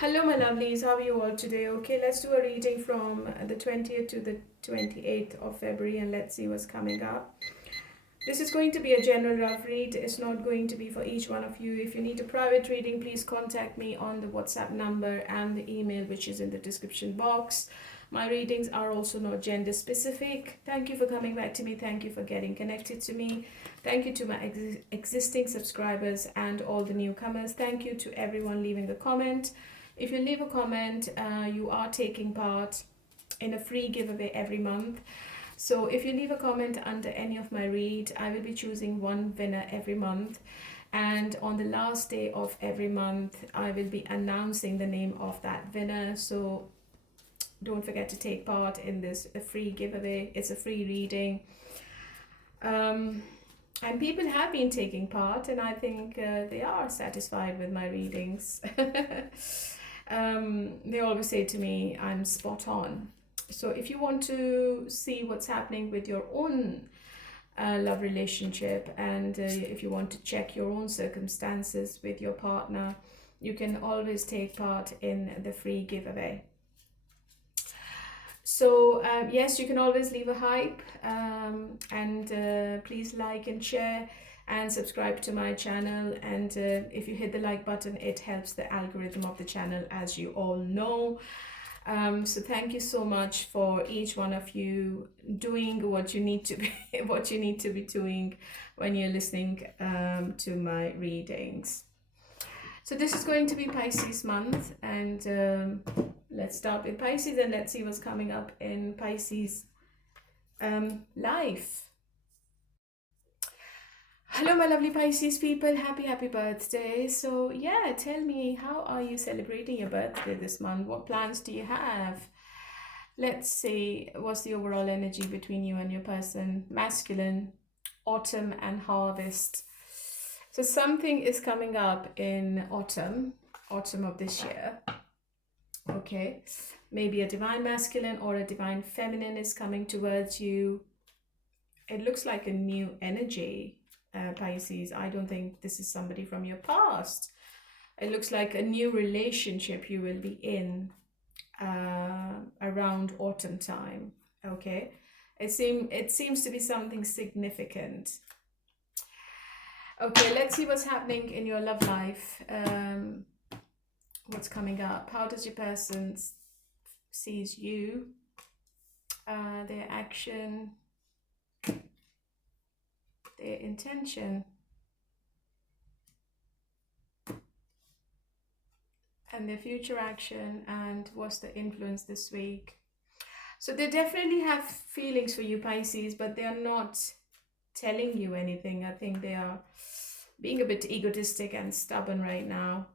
Hello, my lovelies. How are you all today? Okay, let's do a reading from the 20th to the 28th of February and let's see what's coming up. This is going to be a general rough read. It's not going to be for each one of you. If you need a private reading, please contact me on the WhatsApp number and the email, which is in the description box. My readings are also not gender specific. Thank you for coming back to me. Thank you for getting connected to me. Thank you to my existing subscribers and all the newcomers. Thank you to everyone leaving a comment. If you leave a comment, you are taking part in a free giveaway every month. So if you leave a comment under any of my read, I will be choosing one winner every month. And on the last day of every month, I will be announcing the name of that winner. So don't forget to take part in this free giveaway. It's a free reading. And people have been taking part, and I think they are satisfied with my readings. They always say to me, I'm spot on. So if you want to see what's happening with your own love relationship, and if you want to check your own circumstances with your partner, you can always take part in the free giveaway. So yes, you can always leave a hype, and please like and share and subscribe to my channel. And if you hit the like button, it helps the algorithm of the channel, as you all know. So thank you so much for each one of you doing what you need to be what you need to be doing when you're listening to my readings. So this is going to be Pisces month, and let's start with Pisces and let's see what's coming up in Pisces life. Hello, my lovely Pisces people. Happy birthday. So yeah, tell me, how are you celebrating your birthday this month? What plans do you have? Let's see, what's the overall energy between you and your person? Masculine, autumn and harvest. So something is coming up in autumn of this year. Okay, maybe a divine masculine or a divine feminine is coming towards you. It looks like a new energy. Pisces, I don't think this is somebody from your past. It looks like a new relationship you will be in around autumn time. Okay, it seems to be something significant. Okay, let's see what's happening in your love life. What's coming up? How does your person sees you? Their action, their intention, and their future action, and what's the influence this week. So they definitely have feelings for you, Pisces, but they are not telling you anything. I think they are being a bit egotistic and stubborn right now.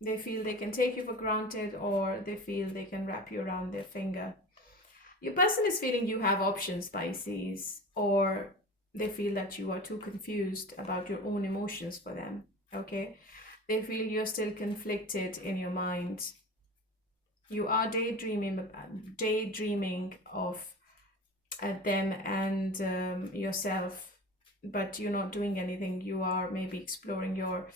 They feel they can take you for granted, or they feel they can wrap you around their finger. Your person is feeling you have options, Pisces, or they feel that you are too confused about your own emotions for them. Okay, they feel you're still conflicted in your mind. You are daydreaming of them and yourself, but you're not doing anything. You are maybe exploring your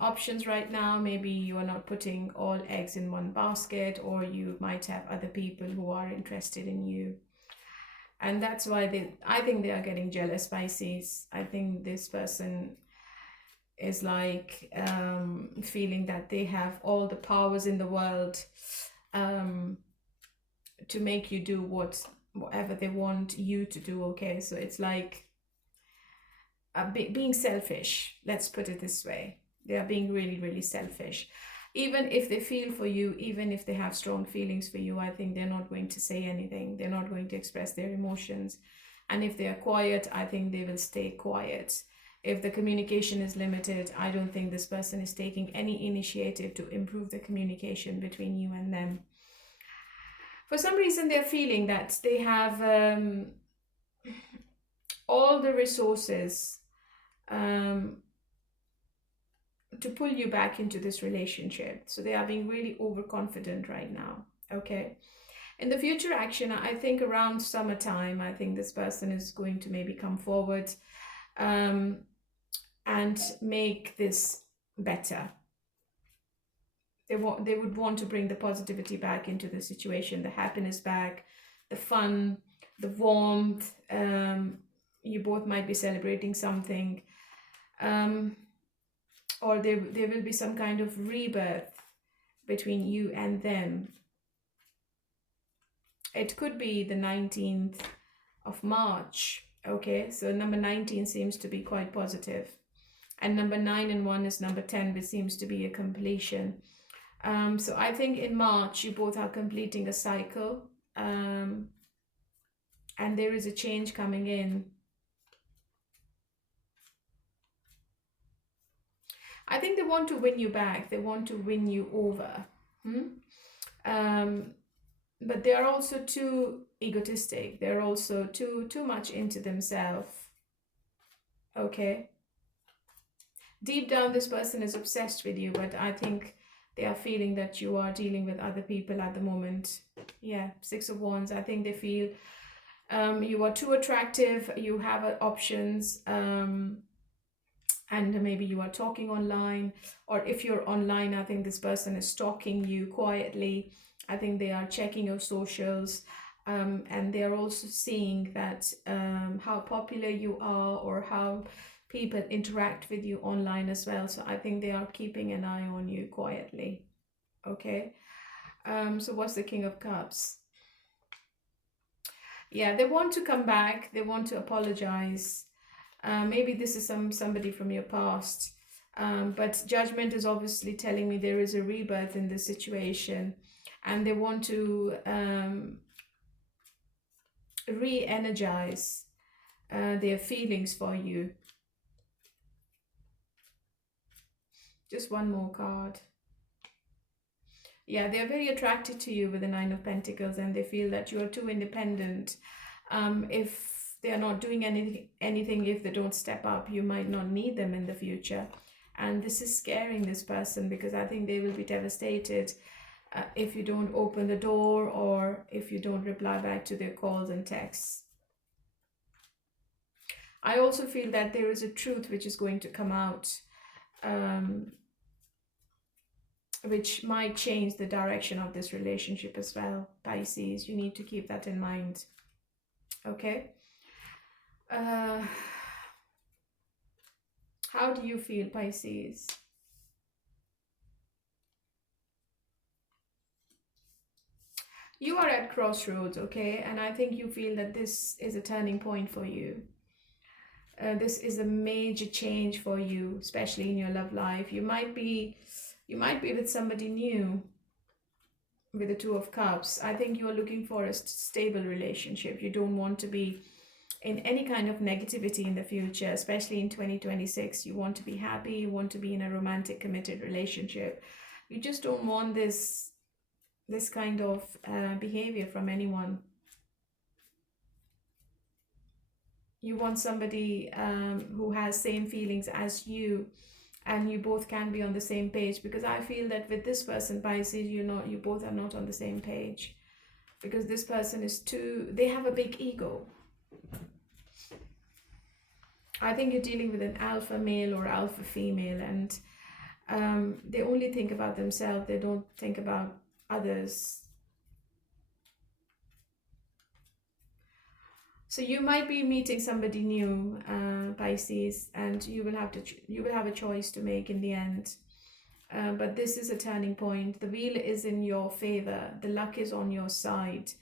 options right now. Maybe you are not putting all eggs in one basket, or you might have other people who are interested in you. And that's why I think they are getting jealous, Pisces. I think this person is like feeling that they have all the powers in the world to make you do whatever they want you to do. Okay, so it's like being selfish. Let's put it this way. They are being really selfish. Even if they feel for you, even if they have strong feelings for you, I think they're not going to say anything. They're not going to express their emotions. And if they are quiet, I think they will stay quiet. If the communication is limited, I don't think this person is taking any initiative to improve the communication between you and them. For some reason, they're feeling that they have all the resources to pull you back into this relationship. So they are being really overconfident right now. Okay, in the future action, I think around summertime, I think this person is going to maybe come forward and make this better. They would want to bring the positivity back into the situation, the happiness back, the fun, the warmth. You both might be celebrating something, or there will be some kind of rebirth between you and them. It could be the 19th of March. Okay, so number 19 seems to be quite positive. And number 9 and 1 is number 10, which seems to be a completion. So I think in March, you both are completing a cycle. And there is a change coming in. I think they want to win you back. They want to win you over. But they are also too egotistic. They're also too much into themselves. Okay. Deep down, this person is obsessed with you, but I think they are feeling that you are dealing with other people at the moment. Yeah, 6 of Wands. I think they feel you are too attractive. You have options. And maybe you are talking online, or if you're online, I think this person is stalking you quietly. I think they are checking your socials, and they are also seeing that how popular you are, or how people interact with you online as well. So I think they are keeping an eye on you quietly. Okay. So what's the King of Cups? Yeah, they want to come back. They want to apologize. Maybe this is somebody from your past. But Judgment is obviously telling me there is a rebirth in this situation. And they want to re-energize their feelings for you. Just one more card. Yeah, they're very attracted to you with the 9 of Pentacles, and they feel that you are too independent. If they are not doing anything, if they don't step up, you might not need them in the future. And this is scaring this person, because I think they will be devastated if you don't open the door, or if you don't reply back to their calls and texts. I also feel that there is a truth which is going to come out, which might change the direction of this relationship as well, Pisces. You need to keep that in mind. Okay. How do you feel, Pisces? You are at crossroads, okay? And I think you feel that this is a turning point for you. This is a major change for you, especially in your love life. You might be with somebody new, with the 2 of Cups. I think you are looking for a stable relationship. You don't want to be in any kind of negativity in the future, especially in 2026. You want to be happy. You want to be in a romantic, committed relationship. You just don't want this kind of behavior from anyone. You want somebody who has same feelings as you, and you both can be on the same page. Because I feel that with this person, Pisces, you both are not on the same page, because this person is they have a big ego. I think you're dealing with an alpha male or alpha female, and they only think about themselves. They don't think about others. So you might be meeting somebody new, Pisces, and you will have a choice to make in the end. But this is a turning point. The wheel is in your favor. The luck is on your side.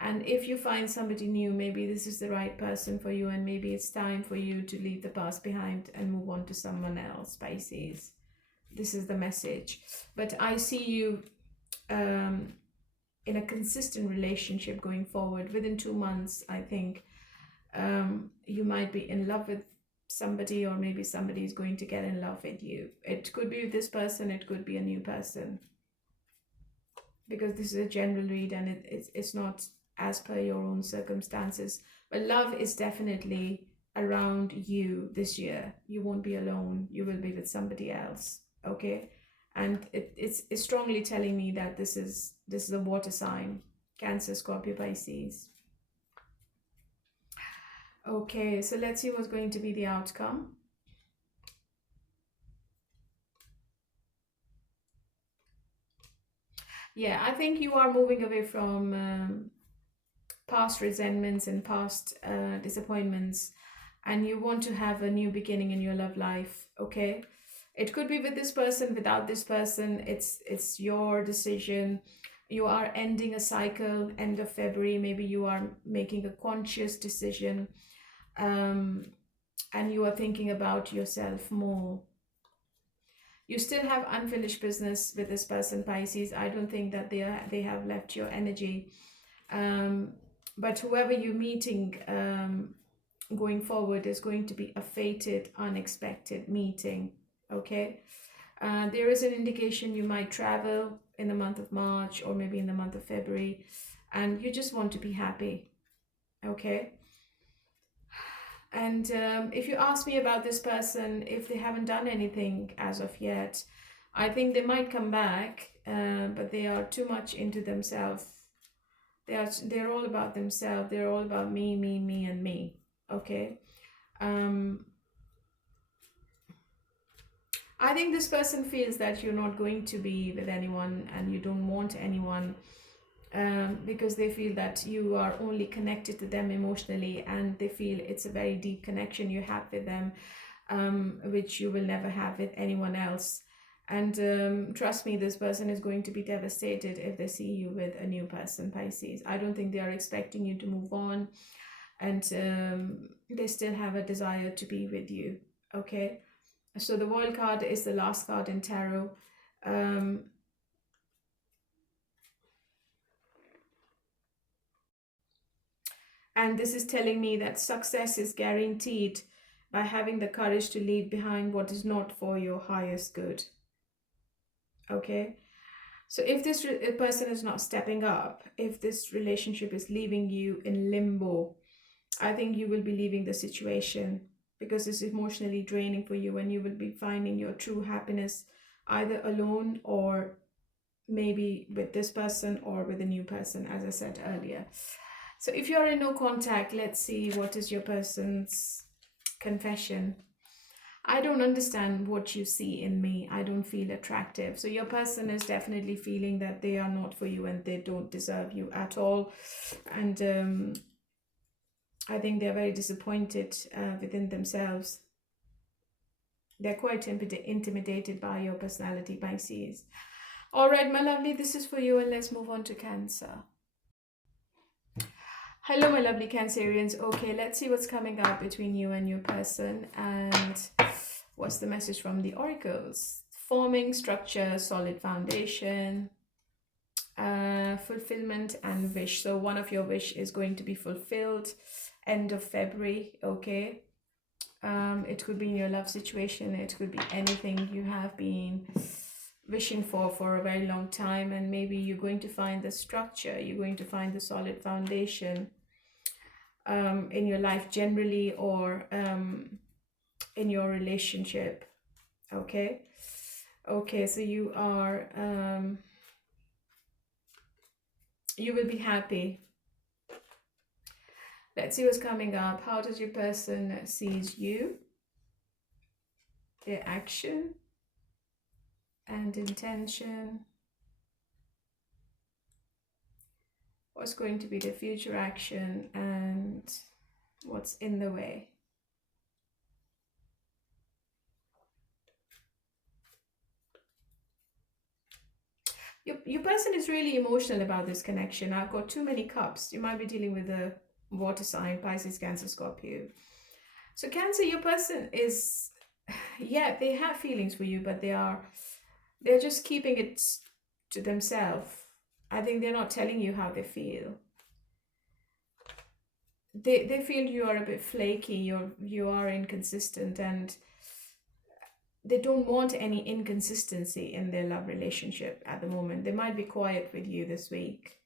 And if you find somebody new, maybe this is the right person for you, and maybe it's time for you to leave the past behind and move on to someone else, Pisces. This is the message. But I see you in a consistent relationship going forward. Within 2 months, I think you might be in love with somebody, or maybe somebody is going to get in love with you. It could be this person, it could be a new person, because this is a general read, and it's not as per your own circumstances. But love is definitely around you this year. You won't be alone. You will be with somebody else. Okay. And it's strongly telling me that this is a water sign: Cancer, Scorpio, Pisces. Okay, so let's see what's going to be the outcome. Yeah, I think you are moving away from past resentments and past disappointments, and you want to have a new beginning in your love life. Okay, it could be with this person, without this person. It's your decision. You are ending a cycle end of February. Maybe you are making a conscious decision, um, and you are thinking about yourself more. You still have unfinished business with this person, Pisces. I don't think that they have left your energy. But whoever you're meeting going forward is going to be a fated, unexpected meeting. Okay. There is an indication you might travel in the month of March or maybe in the month of February, and you just want to be happy. Okay. And if you ask me about this person, if they haven't done anything as of yet, I think they might come back, but they are too much into themselves. They're all about themselves. They're all about me, and me. Okay. I think this person feels that you're not going to be with anyone and you don't want anyone, because they feel that you are only connected to them emotionally, and they feel it's a very deep connection you have with them, which you will never have with anyone else. And trust me, this person is going to be devastated if they see you with a new person, Pisces. I don't think they are expecting you to move on, and they still have a desire to be with you. Okay, so the World card is the last card in tarot. And this is telling me that success is guaranteed by having the courage to leave behind what is not for your highest good. Okay, so if this person is not stepping up, if this relationship is leaving you in limbo, I think you will be leaving the situation, because it's emotionally draining for you, and you will be finding your true happiness either alone or maybe with this person or with a new person, as I said earlier. So if you're in no contact, let's see what is your person's confession. I don't understand what you see in me. I don't feel attractive. So your person is definitely feeling that they are not for you and they don't deserve you at all. And I think they're very disappointed within themselves. They're quite intimidated by your personality, Pisces. All right, my lovely, this is for you, and let's move on to Cancer. Hello, my lovely Cancerians. Okay, let's see what's coming up between you and your person, and what's the message from the oracles. Forming, structure, solid foundation, fulfillment, and wish. So one of your wish is going to be fulfilled end of February. Okay, it could be in your love situation, it could be anything you have been wishing for a very long time, and maybe you're going to find the structure, you're going to find the solid foundation in your life generally, or in your relationship. Okay, so you are you will be happy. Let's see what's coming up. How does your person sees you, their action and intention? What's going to be the future action, and what's in the way? Your person is really emotional about this connection. I've got too many cups. You might be dealing with a water sign, Pisces, Cancer, Scorpio. So Cancer, your person is, yeah, they have feelings for you, but they're just keeping it to themselves. I think they're not telling you how they feel. They feel you are a bit flaky, you are inconsistent, and they don't want any inconsistency in their love relationship at the moment. They might be quiet with you this week.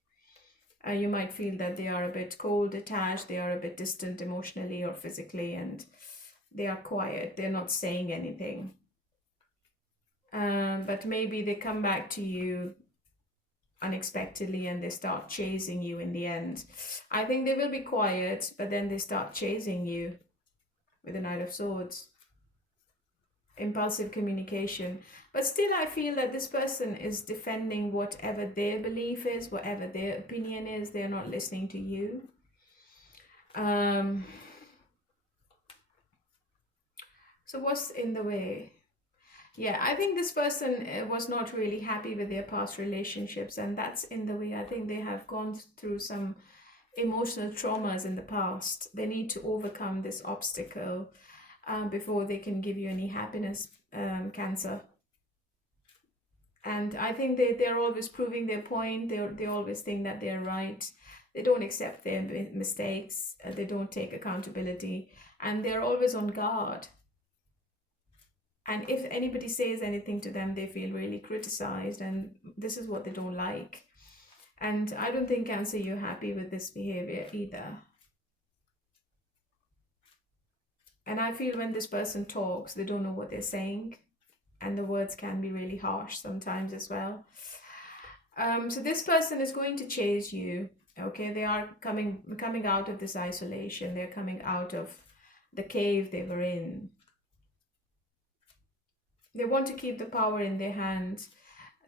You might feel that they are a bit cold, detached, they are a bit distant emotionally or physically, and they are quiet, they're not saying anything. But maybe they come back to you unexpectedly and they start chasing you in the end. I think they will be quiet, but then they start chasing you with the Knight of Swords. impulsive communication. But still, I feel that this person is defending whatever their belief is, whatever their opinion is. They're not listening to you. So what's in the way? Yeah, I think this person was not really happy with their past relationships, and that's in the way. I think they have gone through some emotional traumas in the past. They need to overcome this obstacle before they can give you any happiness, Cancer. And I think they're always proving their point. They always think that they're right. They don't accept their mistakes. They don't take accountability. And they're always on guard. And if anybody says anything to them, they feel really criticized. And this is what they don't like. And I don't think, Cancer, you're happy with this behavior either. And I feel when this person talks, they don't know what they're saying. And the words can be really harsh sometimes as well. So this person is going to chase you. Okay, they are coming out of this isolation. They're coming out of the cave they were in. They want to keep the power in their hands.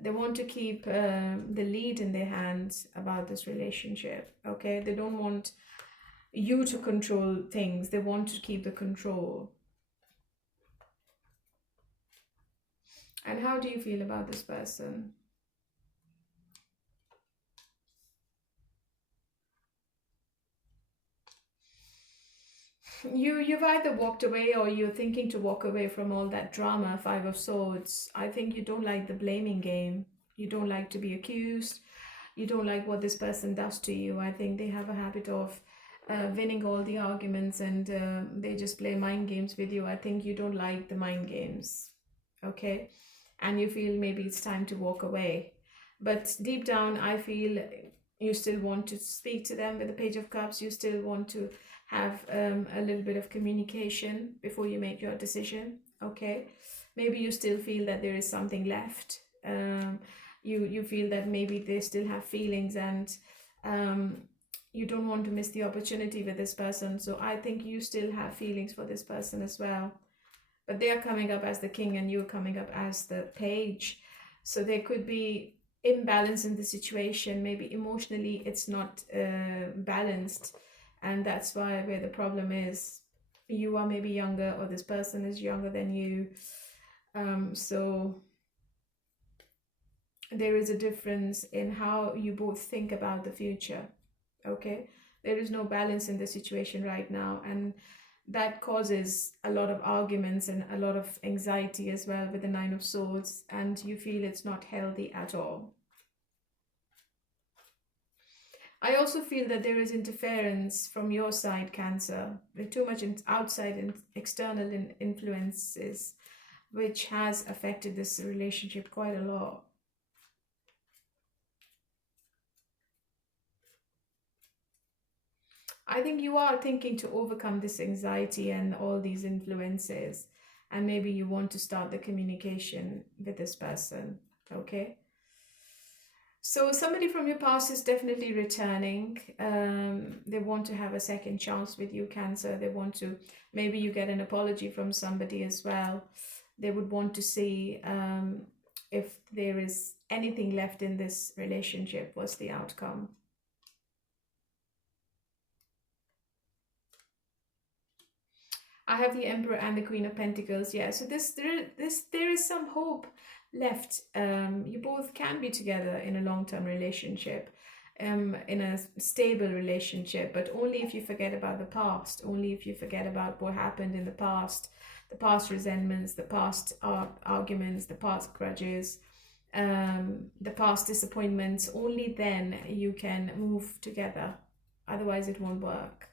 They want to keep the lead in their hands about this relationship. Okay, they don't want you to control things. They want to keep the control. And how do you feel about this person? You've either walked away or you're thinking to walk away from all that drama. Five of Swords. I think you don't like the blaming game. You don't like to be accused. You don't like what this person does to you. I think they have a habit of winning all the arguments, and they just play mind games with you. I think you don't like the mind games. Okay, and you feel maybe it's time to walk away. But deep down, I feel you still want to speak to them with the Page of Cups. You still want to have a little bit of communication before you make your decision. Okay, maybe you still feel that there is something left. You feel that maybe they still have feelings, and you don't want to miss the opportunity with this person. So I think you still have feelings for this person as well. But they are coming up as the King and you're coming up as the Page. So there could be imbalance in the situation. Maybe emotionally it's not balanced. And that's where the problem is. You are maybe younger, or this person is younger than you. So there is a difference in how you both think about the future. Okay, there is no balance in the situation right now, and that causes a lot of arguments and a lot of anxiety as well with the Nine of Swords, and you feel it's not healthy at all. I also feel that there is interference from your side, Cancer. There's too much outside and external influences, which has affected this relationship quite a lot. I think you are thinking to overcome this anxiety and all these influences, and maybe you want to start the communication with this person. Okay. So somebody from your past is definitely returning. They want to have a second chance with you, Cancer. They want to, maybe you get an apology from somebody as well. They would want to see if there is anything left in this relationship. What's the outcome? I have the Emperor and the Queen of Pentacles. Yeah, so there is some hope left. You both can be together in a long-term relationship, in a stable relationship, but only if you forget about the past, only if you forget about what happened in the past resentments, the past arguments, the past grudges, the past disappointments. Only then you can move together. Otherwise, it won't work.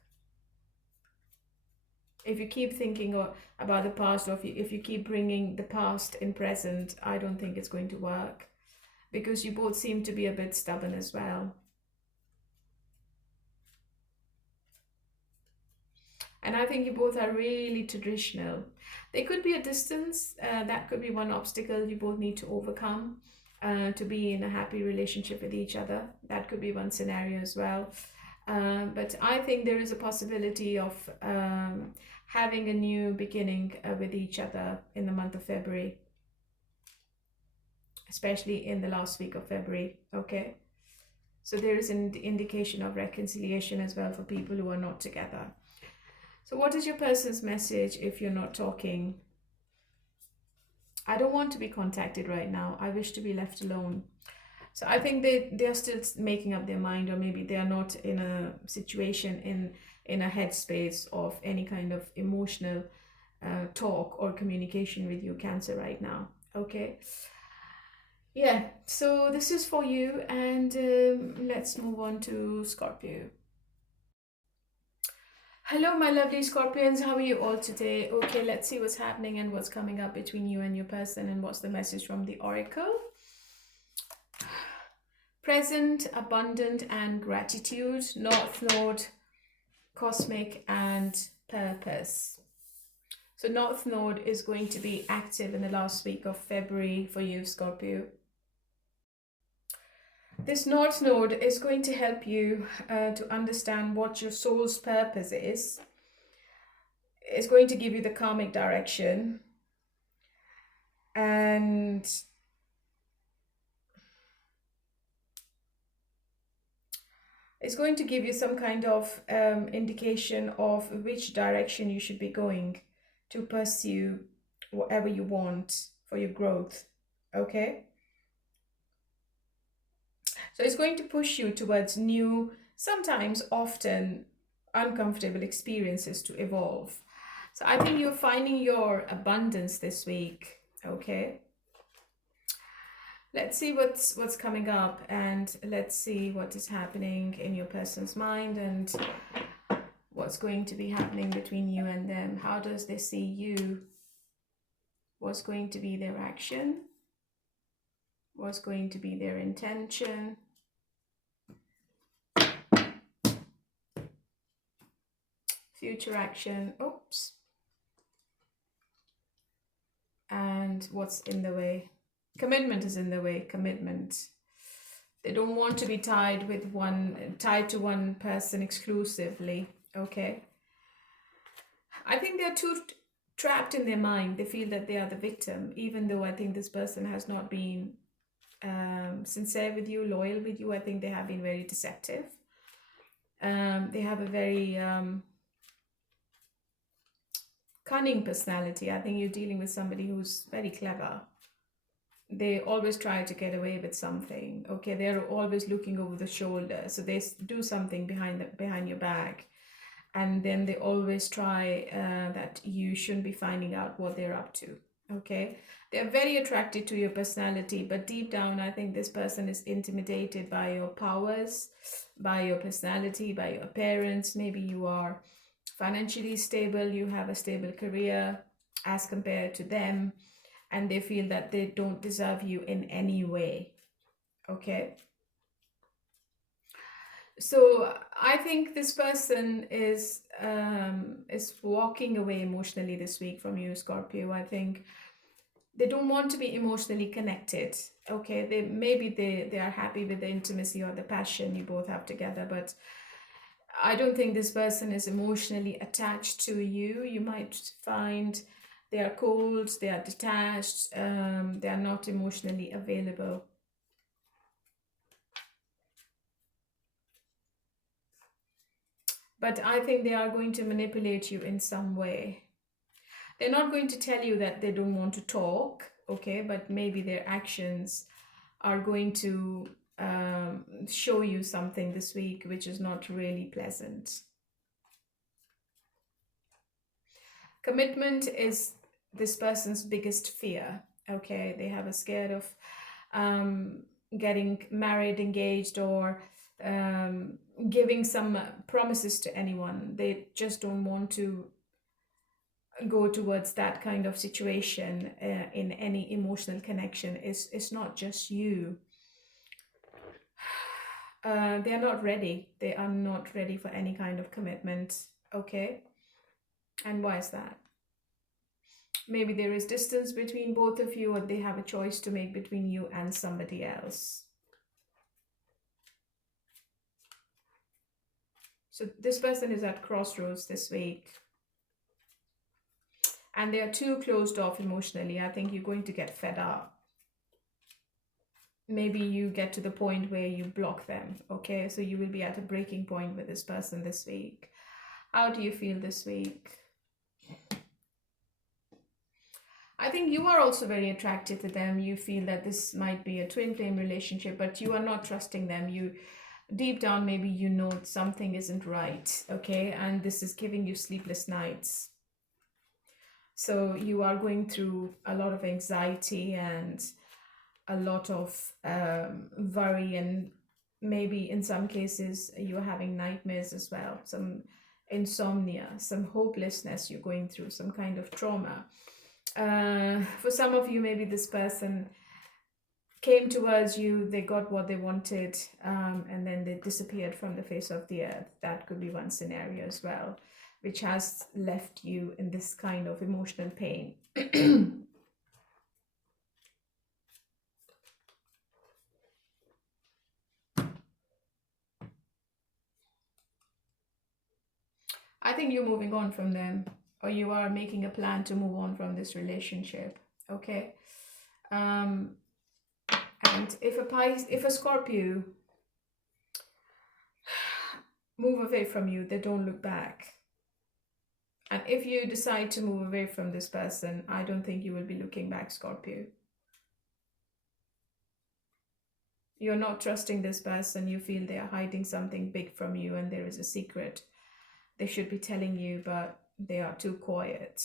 If you keep thinking about the past, or if you keep bringing the past in present, I don't think it's going to work, because you both seem to be a bit stubborn as well. And I think you both are really traditional. There could be a distance. That could be one obstacle you both need to overcome to be in a happy relationship with each other. That could be one scenario as well. But I think there is a possibility of having a new beginning with each other in the month of February, especially in the last week of February. Okay, so there is an indication of reconciliation as well for people who are not together. So what is your person's message if you're not talking? I don't want to be contacted right now. I wish to be left alone. So I think they're still making up their mind, or maybe they are not in a situation, in a headspace of any kind of emotional talk or communication with you, Cancer, right now. Okay. Yeah, so this is for you, and let's move on to Scorpio. Hello, my lovely Scorpions. How are you all today? Okay, let's see what's happening and what's coming up between you and your person, and what's the message from the Oracle. Present, abundant, and gratitude. North Node, cosmic, and purpose. So North Node is going to be active in the last week of February for you, Scorpio. This North Node is going to help you to understand what your soul's purpose is. It's going to give you the karmic direction, and it's going to give you some kind of indication of which direction you should be going to pursue whatever you want for your growth. Okay? So it's going to push you towards new, sometimes often uncomfortable experiences to evolve. So I think you're finding your abundance this week. Okay? Let's see what's coming up, and let's see what is happening in your person's mind and what's going to be happening between you and them. How does they see you? What's going to be their action? What's going to be their intention? Future action. Oops. And what's in the way? Commitment is in the way. Commitment. They don't want to be tied to one person exclusively. Okay. I think they're too trapped in their mind. They feel that they are the victim, even though I think this person has not been sincere with you, loyal with you. I think they have been very deceptive. They have a very cunning personality. I think you're dealing with somebody who's very clever. They always try to get away with something. Okay, they're always looking over the shoulder. So they do something behind your back, and then they always try that you shouldn't be finding out what they're up to. Okay, they're very attracted to your personality, but deep down, I think this person is intimidated by your powers, by your personality, by your appearance. Maybe you are financially stable, you have a stable career as compared to them, and they feel that they don't deserve you in any way. Okay. So I think this person is walking away emotionally this week from you, Scorpio. I think they don't want to be emotionally connected. Okay, they are happy with the intimacy or the passion you both have together, but I don't think this person is emotionally attached to you. You might find they are cold, they are detached, they are not emotionally available. But I think they are going to manipulate you in some way. They're not going to tell you that they don't want to talk, okay? But maybe their actions are going to show you something this week which is not really pleasant. Commitment is this person's biggest fear, okay? They have a scare of getting married, engaged, or giving some promises to anyone. They just don't want to go towards that kind of situation in any emotional connection. It's not just you. They are not ready. They are not ready for any kind of commitment. Okay. And why is that? Maybe there is distance between both of you, or they have a choice to make between you and somebody else. So this person is at crossroads this week. and they are too closed off emotionally. I think you're going to get fed up. Maybe you get to the point where you block them, okay? So you will be at a breaking point with this person this week. How do you feel this week? I think you are also very attracted to them. You feel that this might be a twin flame relationship, but you are not trusting them. You deep down, maybe you know something isn't right, okay? And this is giving you sleepless nights. So you are going through a lot of anxiety and a lot of worry, and maybe in some cases you're having nightmares as well, some insomnia, some hopelessness you're going through, some kind of trauma. For some of you, maybe this person came towards you, they got what they wanted, and then they disappeared from the face of the earth. That could be one scenario as well, which has left you in this kind of emotional pain. I think you're moving on from them, or you are making a plan to move on from this relationship, okay? And if a Scorpio move away from you, they don't look back. And if you decide to move away from this person, I don't think you will be looking back, Scorpio. You're not trusting this person. You feel they are hiding something big from you, and there is a secret they should be telling you, but they are too quiet.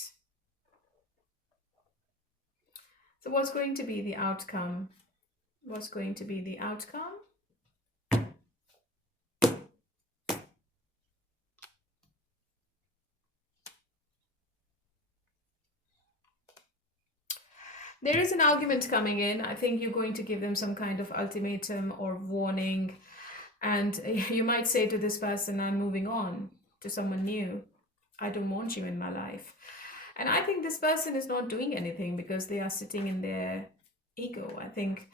So what's going to be the outcome? What's going to be the outcome? There is an argument coming in. I think you're going to give them some kind of ultimatum or warning. And you might say to this person, I'm moving on to someone new. I don't want you in my life. And I think this person is not doing anything because they are sitting in their ego. I think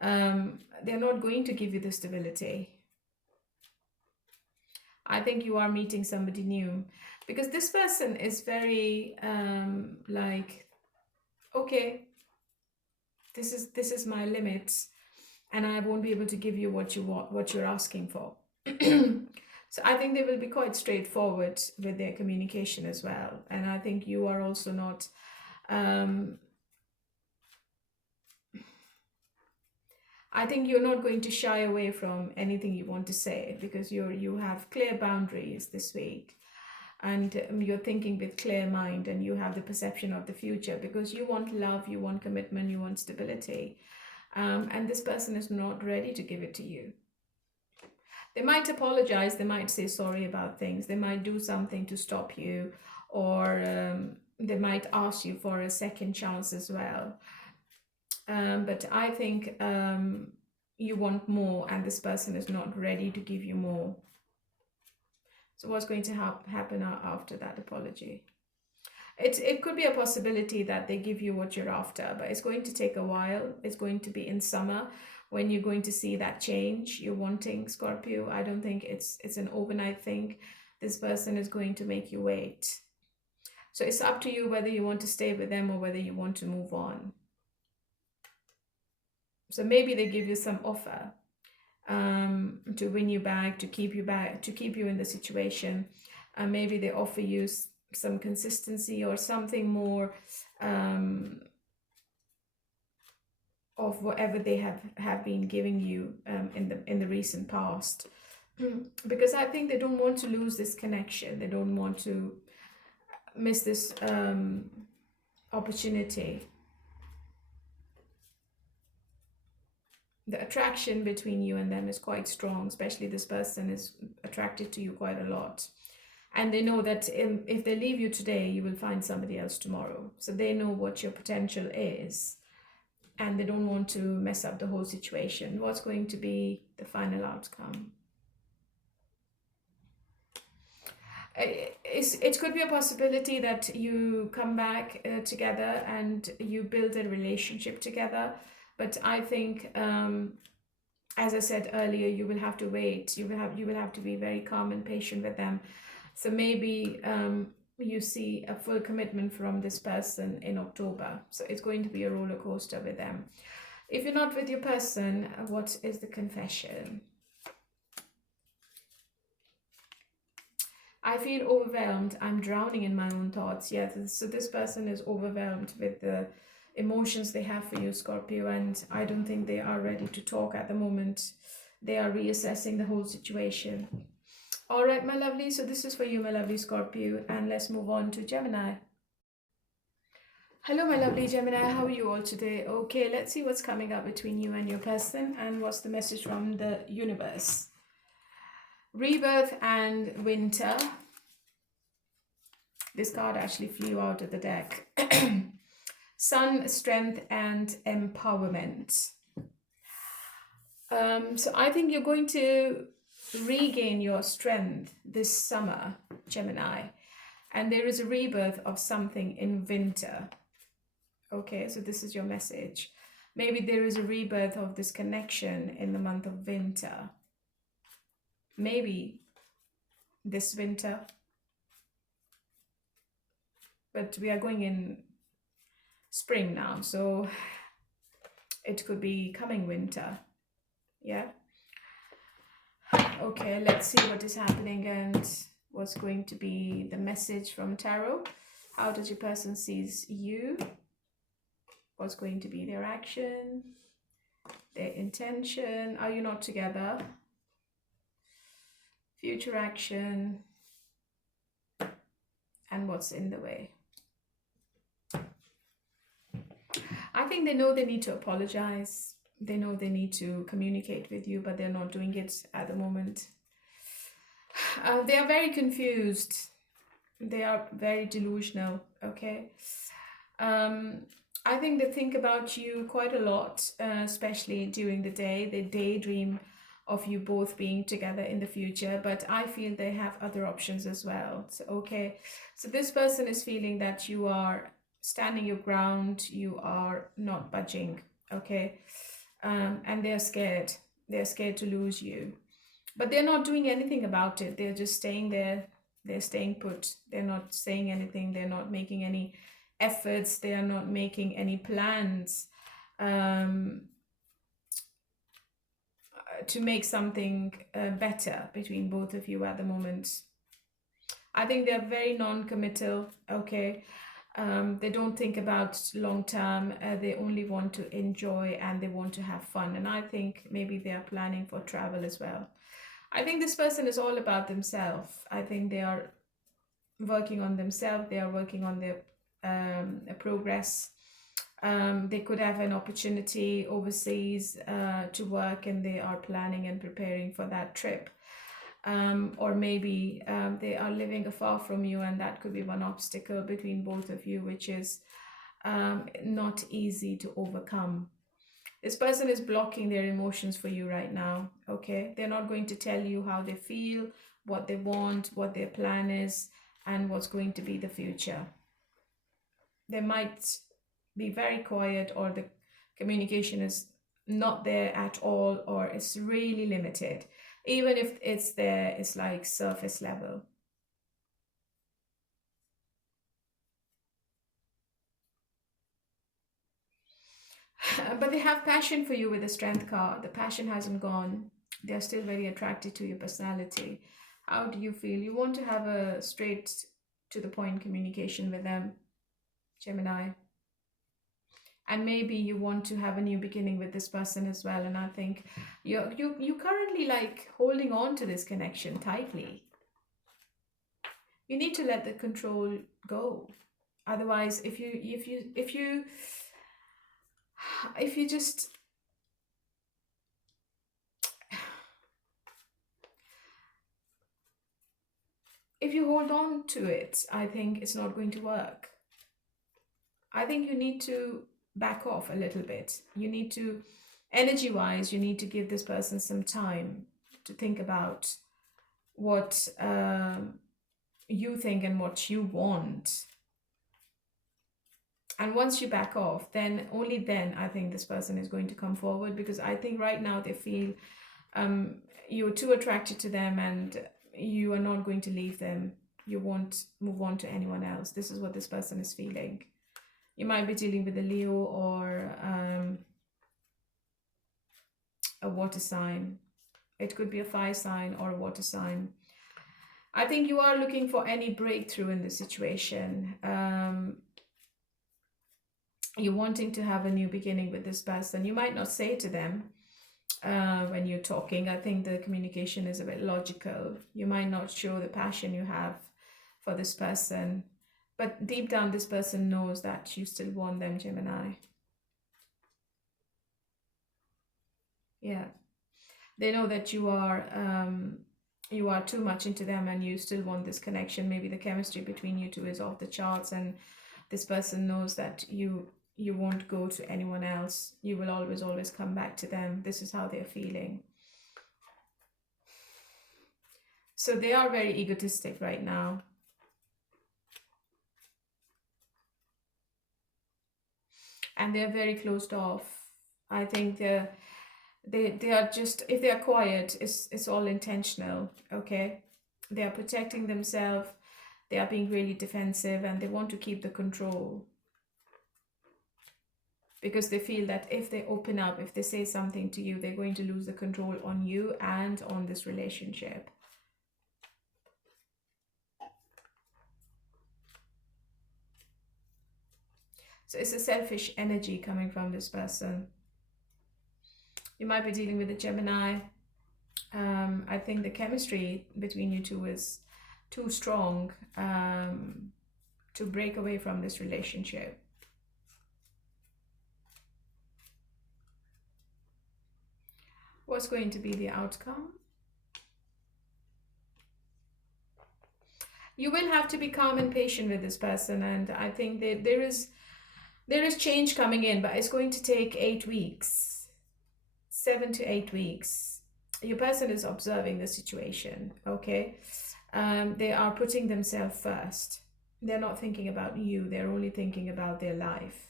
they're not going to give you the stability. I think you are meeting somebody new because this person is very like, okay, this is my limits, and I won't be able to give you what you want, what you're asking for. So I think they will be quite straightforward with their communication as well. And I think you are also not I think you're not going to shy away from anything you want to say because you have clear boundaries this week, and you're thinking with clear mind, and you have the perception of the future because you want love, you want commitment, you want stability, and this person is not ready to give it to you. They might apologize, they might say sorry about things, they might do something to stop you, or they might ask you for a second chance as well. But I think you want more, and this person is not ready to give you more. So what's going to happen after that apology? It could be a possibility that they give you what you're after, but it's going to take a while. It's going to be in summer when you're going to see that change you're wanting, Scorpio. I don't think it's an overnight thing. This person is going to make you wait. So it's up to you whether you want to stay with them or whether you want to move on. So maybe they give you some offer to win you back, to keep you in the situation. Maybe they offer you some consistency or something more of whatever they have been giving you in the recent past. Because I think they don't want to lose this connection. They don't want to miss this opportunity. The attraction between you and them is quite strong, especially this person is attracted to you quite a lot. And they know that if they leave you today, you will find somebody else tomorrow. So they know what your potential is, and they don't want to mess up the whole situation. What's going to be the final outcome? It could be a possibility that you come back together and you build a relationship together. But I think, as I said earlier, you will have to wait. You will have to be very calm and patient with them. So maybe you see a full commitment from this person in October. So it's going to be a roller coaster with them. If you're not with your person, what is the confession? I feel overwhelmed. I'm drowning in my own thoughts. Yes, so this person is overwhelmed with the emotions they have for you, Scorpio, and I don't think they are ready to talk at the moment. They are reassessing the whole situation. All right, my lovely. So this is for you, my lovely Scorpio, and let's move on to Gemini. Hello, my lovely Gemini. How are you all today? Okay, let's see what's coming up between you and your person, and what's the message from the universe. Rebirth and winter. This card actually flew out of the deck. Sun, strength, and empowerment. So I think you're going to regain your strength this summer, Gemini. And there is a rebirth of something in winter. Okay, so this is your message. Maybe there is a rebirth of this connection in the month of winter. Maybe this winter. But we are going in spring now, so it could be coming winter. Yeah. Okay, let's see what is happening and what's going to be the message from tarot. How does your person sees you? What's going to be their action? Their intention? Are you not together? Future action? And what's in the way? I think they know they need to apologize. They know they need to communicate with you, but they're not doing it at the moment. They are very confused. They are very delusional, okay? I think they think about you quite a lot, especially during the day. They daydream of you both being together in the future, but I feel they have other options as well. So, okay, so this person is feeling that you are standing your ground, you are not budging, okay? And they're scared. They're scared to lose you. But they're not doing anything about it. They're just staying there. They're staying put. They're not saying anything. They're not making any efforts. They are not making any plans to make something better between both of you at the moment. I think they're very non-committal, okay? They don't think about long term. They only want to enjoy and they want to have fun. And I think maybe they are planning for travel as well. I think this person is all about themselves. I think they are working on themselves. They are working on their progress. They could have an opportunity overseas to work and they are planning and preparing for that trip. Or maybe they are living afar from you and that could be one obstacle between both of you, which is not easy to overcome. This person is blocking their emotions for you right now, okay? They're not going to tell you how they feel, what they want, what their plan is, and what's going to be the future. They might be very quiet, or the communication is not there at all, or it's really limited. Even if it's there, it's like surface level. But they have passion for you with the strength card. The passion hasn't gone. They're still very attracted to your personality. How do you feel? You want to have a straight to the point communication with them, Gemini. And maybe you want to have a new beginning with this person as well. And I think you currently like holding on to this connection tightly. You need to let the control go. Otherwise, if you just if you hold on to it, I think it's not going to work. I think you need to back off a little bit. You need to, energy-wise, you need to give this person some time to think about what you think and what you want. And once you back off, then only then I think this person is going to come forward, because I think right now they feel you're too attracted to them and you are not going to leave them. You won't move on to anyone else. This is what this person is feeling. You might be dealing with a Leo or a water sign. It could be a fire sign or a water sign. I think you are looking for any breakthrough in the situation. You're wanting to have a new beginning with this person. You might not say to them when you're talking. I think the communication is a bit logical. You might not show the passion you have for this person, but deep down this person knows that you still want them, Gemini. Yeah, they know that you are too much into them and you still want this connection. Maybe the chemistry between you two is off the charts, and this person knows that you won't go to anyone else. You will always come back to them. This is how they're feeling. So they are very egotistic right now. And they're very closed off. I think they are just, if they are quiet, it's all intentional, okay? They are protecting themselves. They are being really defensive, and they want to keep the control. Because they feel that if they open up, if they say something to you, they're going to lose the control on you and on this relationship. So it's a selfish energy coming from this person. You might be dealing with a Gemini. I think the chemistry between you two is too strong to break away from this relationship. What's going to be the outcome? You will have to be calm and patient with this person, and I think that there is change coming in, but it's going to take 8 weeks, 7 to 8 weeks. Your person is observing the situation, okay? They are putting themselves first. They're not thinking about you. They're only thinking about their life.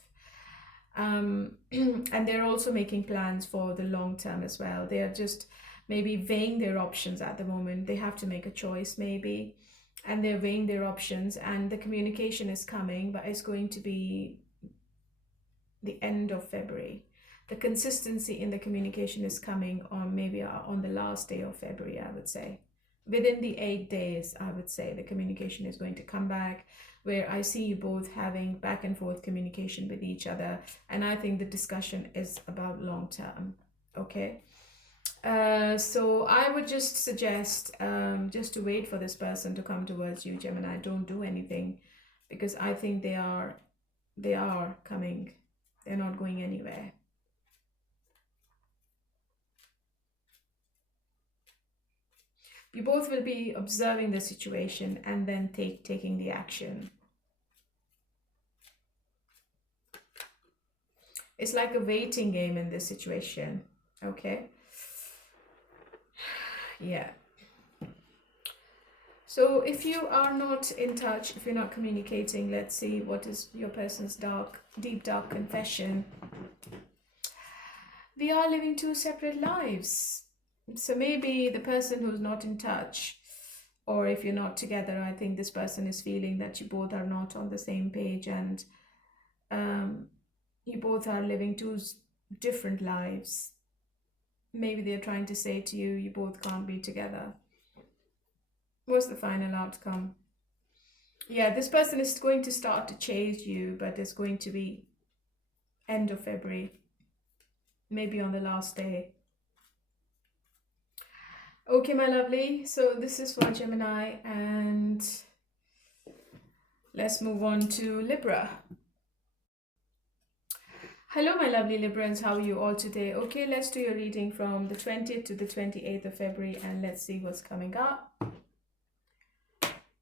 And they're also making plans for the long term as well. They are just maybe weighing their options at the moment. They have to make a choice maybe, and they're weighing their options, and the communication is coming, but it's going to be the end of February. The consistency in the communication is coming on maybe on the last day of February, I would say. Within the 8 days, I would say the communication is going to come back, where I see you both having back and forth communication with each other. And I think the discussion is about long term, okay? So I would just suggest just to wait for this person to come towards you, Gemini. Don't do anything, because I think they are coming. They're not going anywhere. You both will be observing the situation and then taking the action. It's like a waiting game in this situation, okay? Yeah. So if you are not in touch, if you're not communicating, let's see what is your person's deep dark confession. We are living 2 separate lives. So maybe the person who's not in touch, or if you're not together, I think this person is feeling that you both are not on the same page, and you both are living 2 different lives. Maybe they're trying to say to you, you both can't be together. What's the final outcome? Yeah, this person is going to start to chase you, but it's going to be end of February, maybe on the last day. Okay, my lovely, so this is for Gemini, and let's move on to Libra. Hello, my lovely Librans, how are you all today? Okay, let's do your reading from the 20th to the 28th of February, and let's see what's coming up.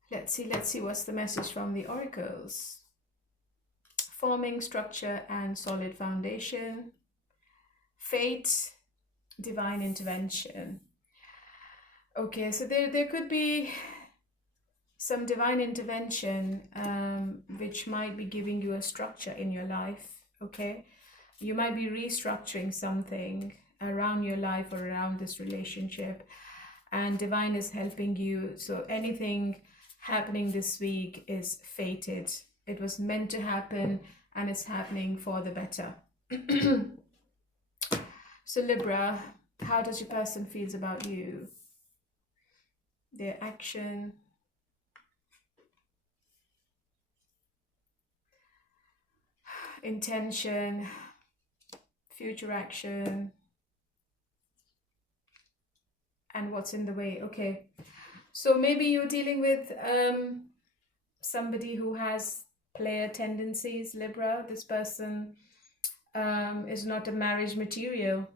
Let's see what's the message from the oracles. Forming structure and solid foundation. Fate, divine intervention. Okay, so there could be some divine intervention which might be giving you a structure in your life, okay? You might be restructuring something around your life or around this relationship, and divine is helping you. So anything happening this week is fated. It was meant to happen and it's happening for the better. So Libra, how does your person feels about you? Their action. Intention. Future action. And what's in the way. Okay. So maybe you're dealing with somebody who has player tendencies, Libra. This person is not a marriage material.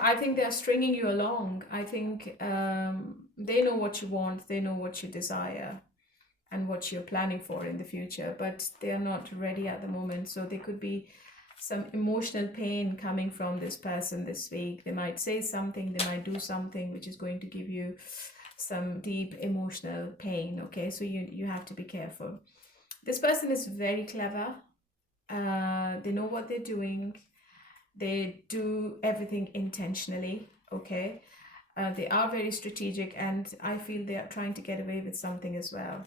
I think they're stringing you along. I think they know what you want, they know what you desire and what you're planning for in the future, but they're not ready at the moment. So there could be some emotional pain coming from this person this week. They might say something, they might do something which is going to give you some deep emotional pain. Okay, so you have to be careful. This person is very clever. They know what they're doing. They do everything intentionally. Okay, they are very strategic, and I feel they are trying to get away with something as well.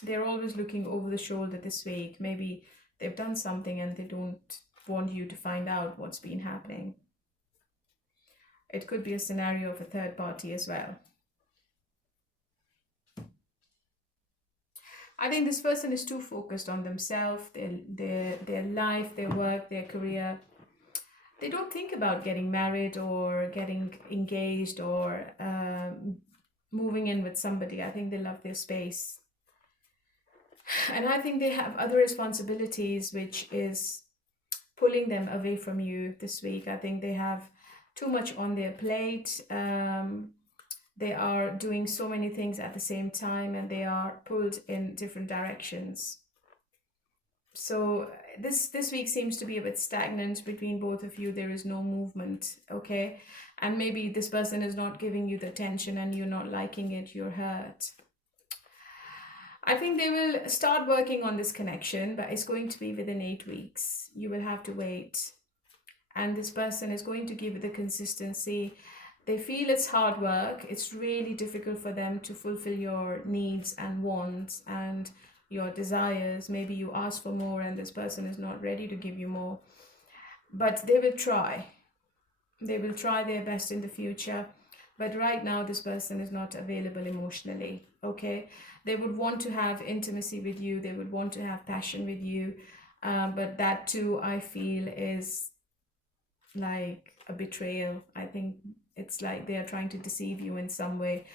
They're always looking over the shoulder this week. Maybe they've done something and they don't want you to find out what's been happening. It could be a scenario of a third party as well. I think this person is too focused on themselves, their life, their work, their career. They don't think about getting married or getting engaged or moving in with somebody. I think they love their space. And I think they have other responsibilities, which is pulling them away from you this week. I think they have too much on their plate. They are doing so many things at the same time and they are pulled in different directions. So this week seems to be a bit stagnant between both of you. There is no movement, okay? And maybe this person is not giving you the attention and you're not liking it, you're hurt. I think they will start working on this connection, but it's going to be within 8 weeks. You will have to wait. And this person is going to give it the consistency. They feel it's hard work. It's really difficult for them to fulfill your needs and wants and your desires. Maybe you ask for more and this person is not ready to give you more. But they will try. They will try their best in the future. But right now, this person is not available emotionally, okay? They would want to have intimacy with you. They would want to have passion with you. But that too, I feel, is like a betrayal. I think it's like they are trying to deceive you in some way.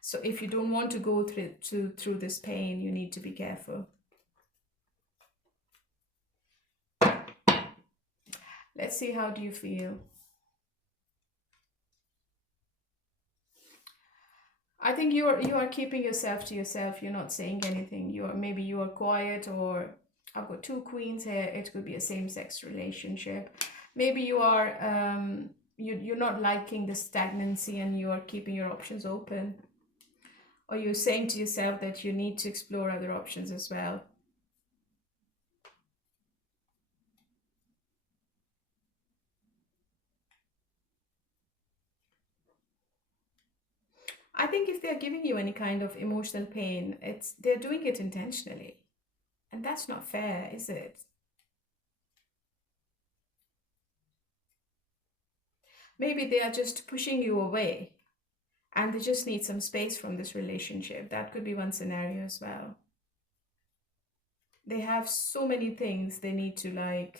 So if you don't want to go through this pain, you need to be careful. Let's see, how do you feel? I think you are keeping yourself to yourself. You're not saying anything. Maybe you are quiet, or I've got 2 queens here. It could be a same-sex relationship. Maybe you are you're not liking the stagnancy and you are keeping your options open. Or you're saying to yourself that you need to explore other options as well. I think if they're giving you any kind of emotional pain, they're doing it intentionally. And that's not fair, is it? Maybe they are just pushing you away and they just need some space from this relationship. That could be one scenario as well. They have so many things they need to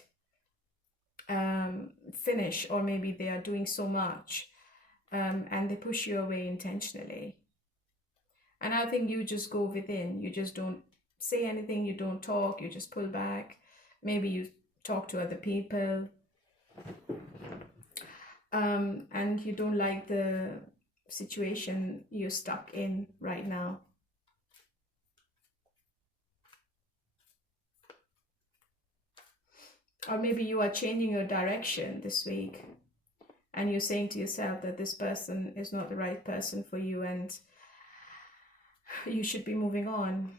finish, or maybe they are doing so much and they push you away intentionally. And I think you just go within. You just don't say anything, you don't talk, you just pull back. Maybe you talk to other people. And you don't like the situation you're stuck in right now. Or maybe you are changing your direction this week and you're saying to yourself that this person is not the right person for you and you should be moving on.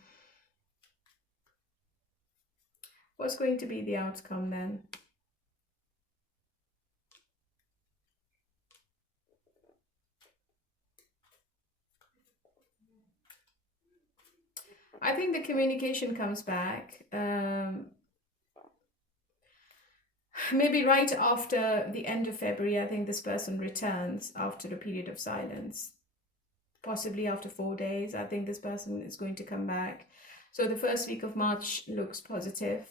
What's going to be the outcome then? I think the communication comes back. Maybe right after the end of February, I think this person returns after a period of silence. Possibly after 4 days, I think this person is going to come back. So the first week of March looks positive.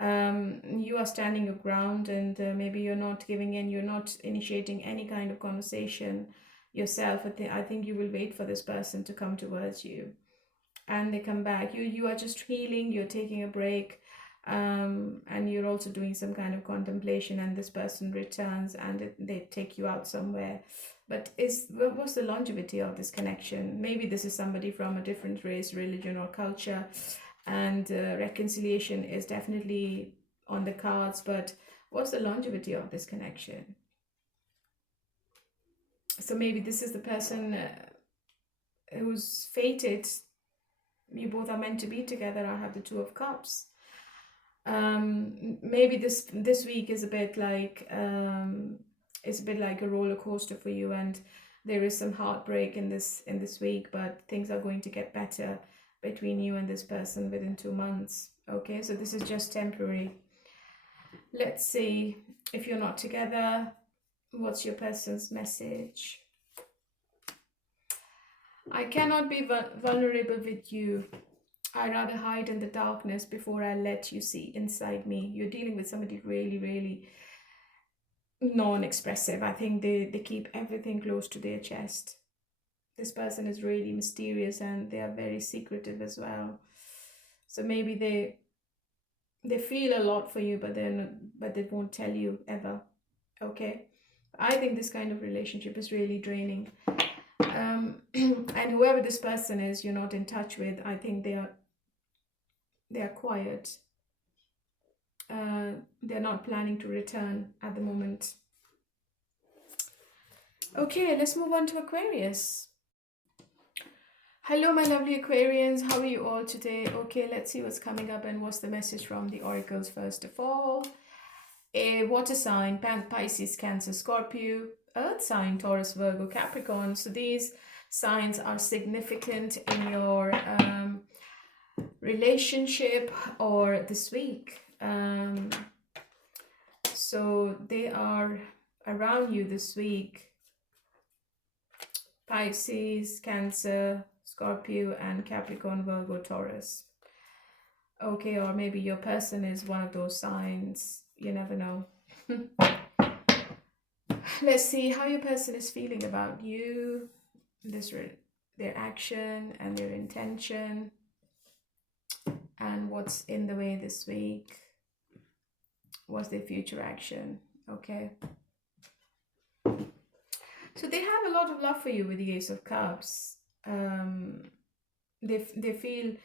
You are standing your ground, and maybe you're not giving in, you're not initiating any kind of conversation yourself. I think you will wait for this person to come towards you, and they come back. You are just healing, you're taking a break, and you're also doing some kind of contemplation, and this person returns and they take you out somewhere. But what's the longevity of this connection? Maybe this is somebody from a different race, religion, or culture, and reconciliation is definitely on the cards, but what's the longevity of this connection? So maybe this is the person who's fated. You both are meant to be together. I have the Two of Cups. Maybe this week is a bit like a roller coaster for you, and there is some heartbreak in this week, but things are going to get better between you and this person within 2 months. Okay, so this is just temporary. Let's see, if you're not together, what's your person's message? I cannot be vulnerable with you. I rather hide in the darkness before I let you see inside me. You're dealing with somebody really, really non-expressive. I think they keep everything close to their chest. This person is really mysterious, and they are very secretive as well. So maybe they feel a lot for you, but they won't tell you ever. Okay, I think this kind of relationship is really draining. And whoever this person is, you're not in touch with, I think they are quiet. They're not planning to return at the moment. Okay, let's move on to Aquarius. Hello, my lovely Aquarians. How are you all today? Okay, let's see what's coming up and what's the message from the oracles first of all. A water sign, Pisces, Cancer, Scorpio. Earth sign, Taurus, Virgo, Capricorn. So these signs are significant in your relationship or this week. So they are around you this week. Pisces, Cancer, Scorpio, and Capricorn, Virgo, Taurus. Okay, or maybe your person is one of those signs. You never know. Let's see how your person is feeling about you, their action and their intention, and what's in the way this week. What's their future action? Okay. So they have a lot of love for you with the Ace of Cups. They feel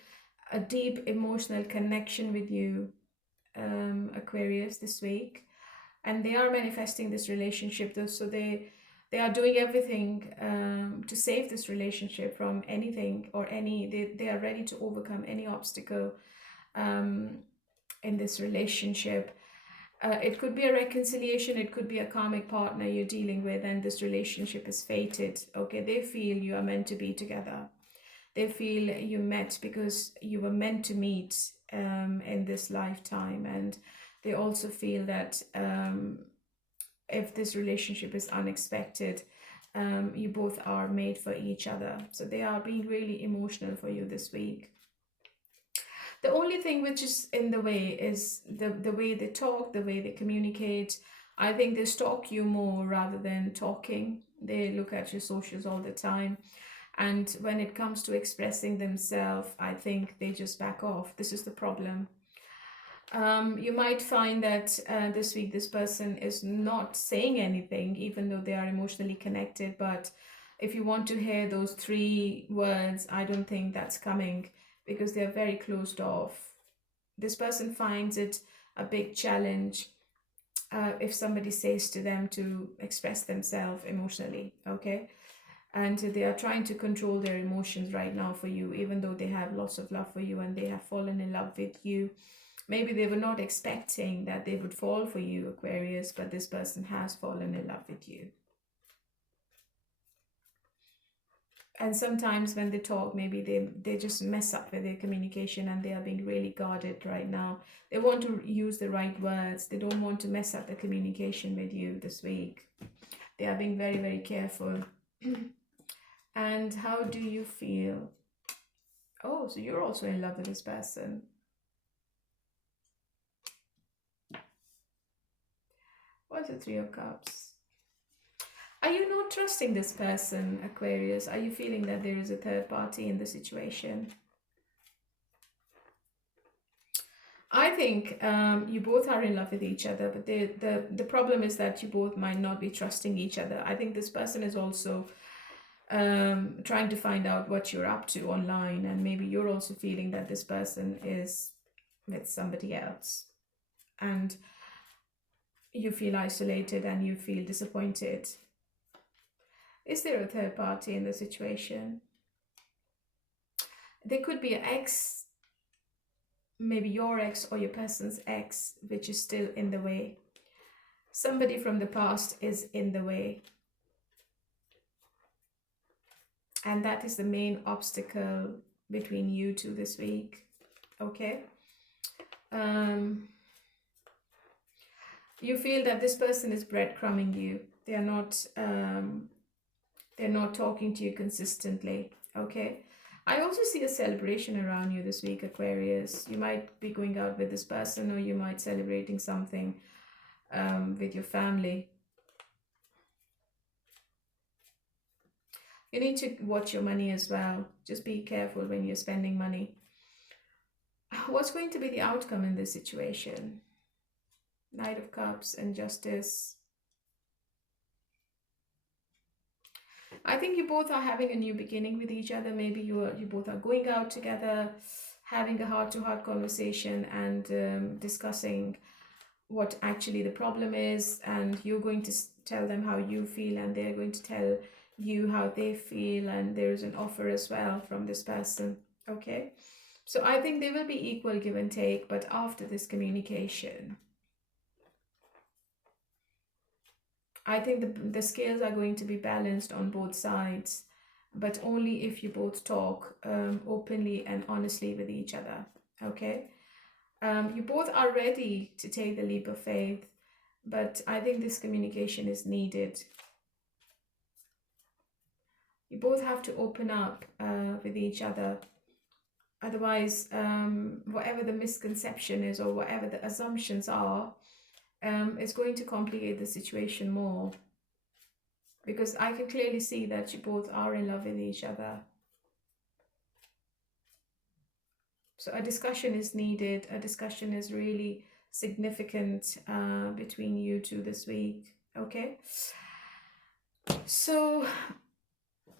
a deep emotional connection with you, Aquarius, this week. And they are manifesting this relationship, so they are doing everything to save this relationship from anything or they are ready to overcome any obstacle in this relationship. It could be a reconciliation, it could be a karmic partner you're dealing with, and this relationship is fated. Okay, they feel you are meant to be together. They feel you met because you were meant to meet in this lifetime, and they also feel that if this relationship is unexpected, you both are made for each other. So they are being really emotional for you this week. The only thing which is in the way is the way they talk, the way they communicate. I think they stalk you more rather than talking. They look at your socials all the time. And when it comes to expressing themselves, I think they just back off. This is the problem. You might find that this week this person is not saying anything, even though they are emotionally connected. But if you want to hear those 3 words, I don't think that's coming, because they're very closed off. This person finds it a big challenge if somebody says to them to express themselves emotionally, okay? And they are trying to control their emotions right now for you, even though they have lots of love for you and they have fallen in love with you. Maybe they were not expecting that they would fall for you, Aquarius, but this person has fallen in love with you. And sometimes when they talk, maybe they just mess up with their communication, and they are being really guarded right now. They want to use the right words. They don't want to mess up the communication with you this week. They are being very, very careful. And how do you feel? Oh, so you're also in love with this person. What's the Three of Cups? Are you not trusting this person, Aquarius? Are you feeling that there is a third party in the situation? I think you both are in love with each other, but the problem is that you both might not be trusting each other. I think this person is also trying to find out what you're up to online, and maybe you're also feeling that this person is with somebody else, and you feel isolated and you feel disappointed. Is there a third party in the situation? There could be an ex, maybe your ex or your person's ex, which is still in the way. Somebody from the past is in the way. And that is the main obstacle between you two this week. Okay. You feel that this person is breadcrumbing you. They are not talking to you consistently. Okay. I also see a celebration around you this week, Aquarius. You might be going out with this person, or you might celebrating something with your family. You need to watch your money as well. Just be careful when you're spending money. What's going to be the outcome in this situation? Knight of Cups and Justice. I think you both are having a new beginning with each other. Maybe you both are going out together, having a heart-to-heart conversation, and discussing what actually the problem is. And you're going to tell them how you feel, and they're going to tell you how they feel. And there's an offer as well from this person. Okay, so I think there will be equal give and take, but after this communication, I think the scales are going to be balanced on both sides, but only if you both talk openly and honestly with each other. Okay, you both are ready to take the leap of faith, but I think this communication is needed. You both have to open up with each other. Otherwise, whatever the misconception is, or whatever the assumptions are, it's going to complicate the situation more. Because I can clearly see that you both are in love with each other. So a discussion is needed. A discussion is really significant between you two this week. Okay. So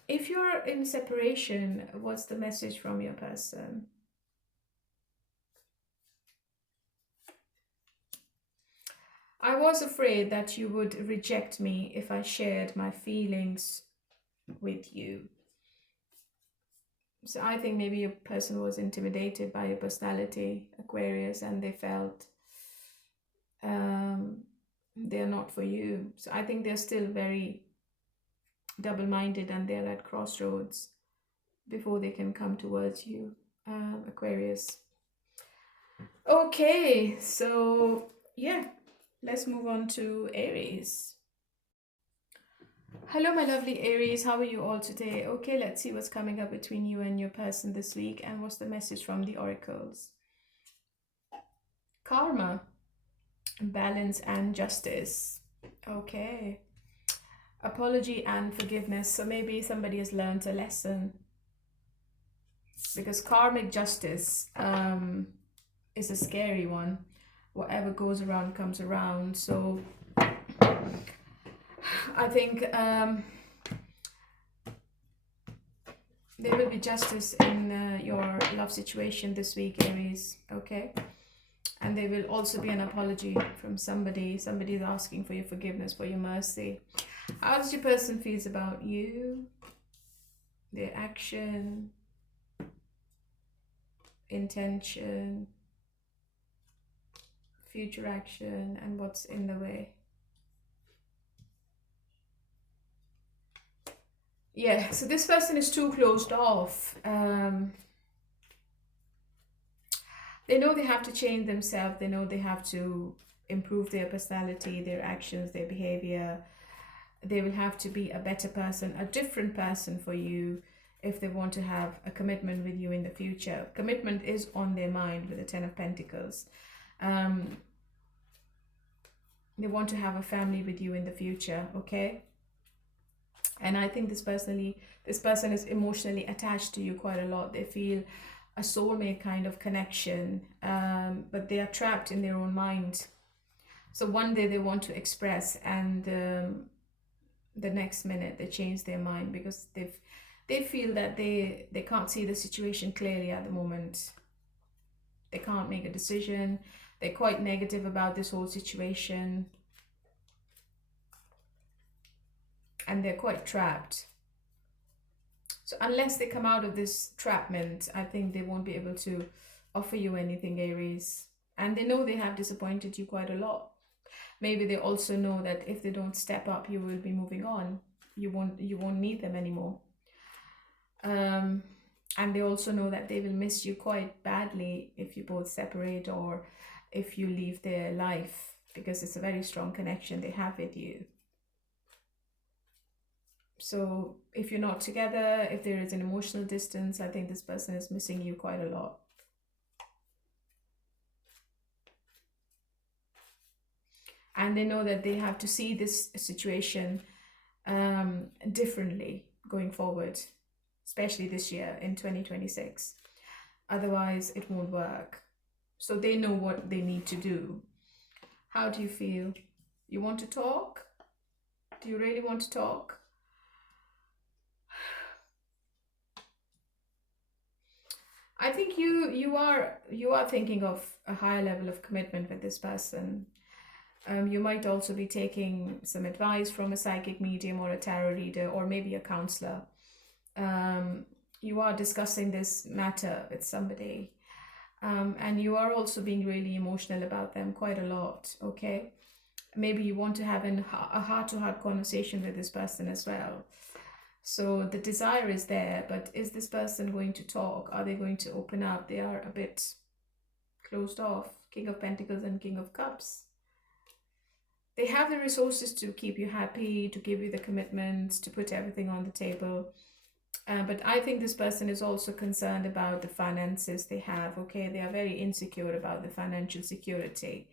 if you're in separation, what's the message from your person? I was afraid that you would reject me if I shared my feelings with you. So I think maybe your person was intimidated by your personality, Aquarius, and they felt they're not for you. So I think they're still very double-minded, and they're at crossroads before they can come towards you, Aquarius. Okay, so yeah, let's move on to Aries. Hello, my lovely Aries. How are you all today? Okay, let's see what's coming up between you and your person this week, and what's the message from the oracles. Karma, balance, and justice. Okay. Apology and forgiveness. So maybe somebody has learned a lesson, because karmic justice is a scary one. Whatever goes around comes around. So I think there will be justice in your love situation this week, Aries. Okay. And there will also be an apology from somebody. Somebody is asking for your forgiveness, for your mercy. How does your person feel about you? Their action, intention, future action, and what's in the way? Yeah, so this person is too closed off. They know they have to change themselves. They know they have to improve their personality, their actions, their behavior. They will have to be a better person, a different person for you if they want to have a commitment with you in the future. Commitment is on their mind with the Ten of Pentacles. Um, they want to have a family with you in the future, okay? And I think this person is emotionally attached to you quite a lot. They feel a soulmate kind of connection, but they are trapped in their own mind. So one day they want to express, and the next minute they change their mind because they feel that they can't see the situation clearly at the moment. They can't make a decision. They're quite negative about this whole situation, and they're quite trapped. So unless they come out of this trapment, I think they won't be able to offer you anything, Aries. And they know they have disappointed you quite a lot. Maybe they also know that if they don't step up, you will be moving on. You won't need them anymore. And they also know that they will miss you quite badly if you both separate or if you leave their life, because it's a very strong connection they have with you. So if you're not together, if there is an emotional distance, I think this person is missing you quite a lot. And they know that they have to see this situation differently going forward, especially this year in 2026. Otherwise, it won't work. So they know what they need to do. How do you feel? You want to talk? Do you really want to talk? I think you are thinking of a higher level of commitment with this person. You might also be taking some advice from a psychic medium or a tarot reader or maybe a counselor. You are discussing this matter with somebody, and you are also being really emotional about them quite a lot, okay? Maybe you want to have a heart-to-heart conversation with this person as well. So the desire is there, but is this person going to talk? Are they going to open up? They are a bit closed off. King of Pentacles and King of Cups. They have the resources to keep you happy, to give you the commitments, to put everything on the table. But I think this person is also concerned about the finances they have, okay? They are very insecure about the financial security.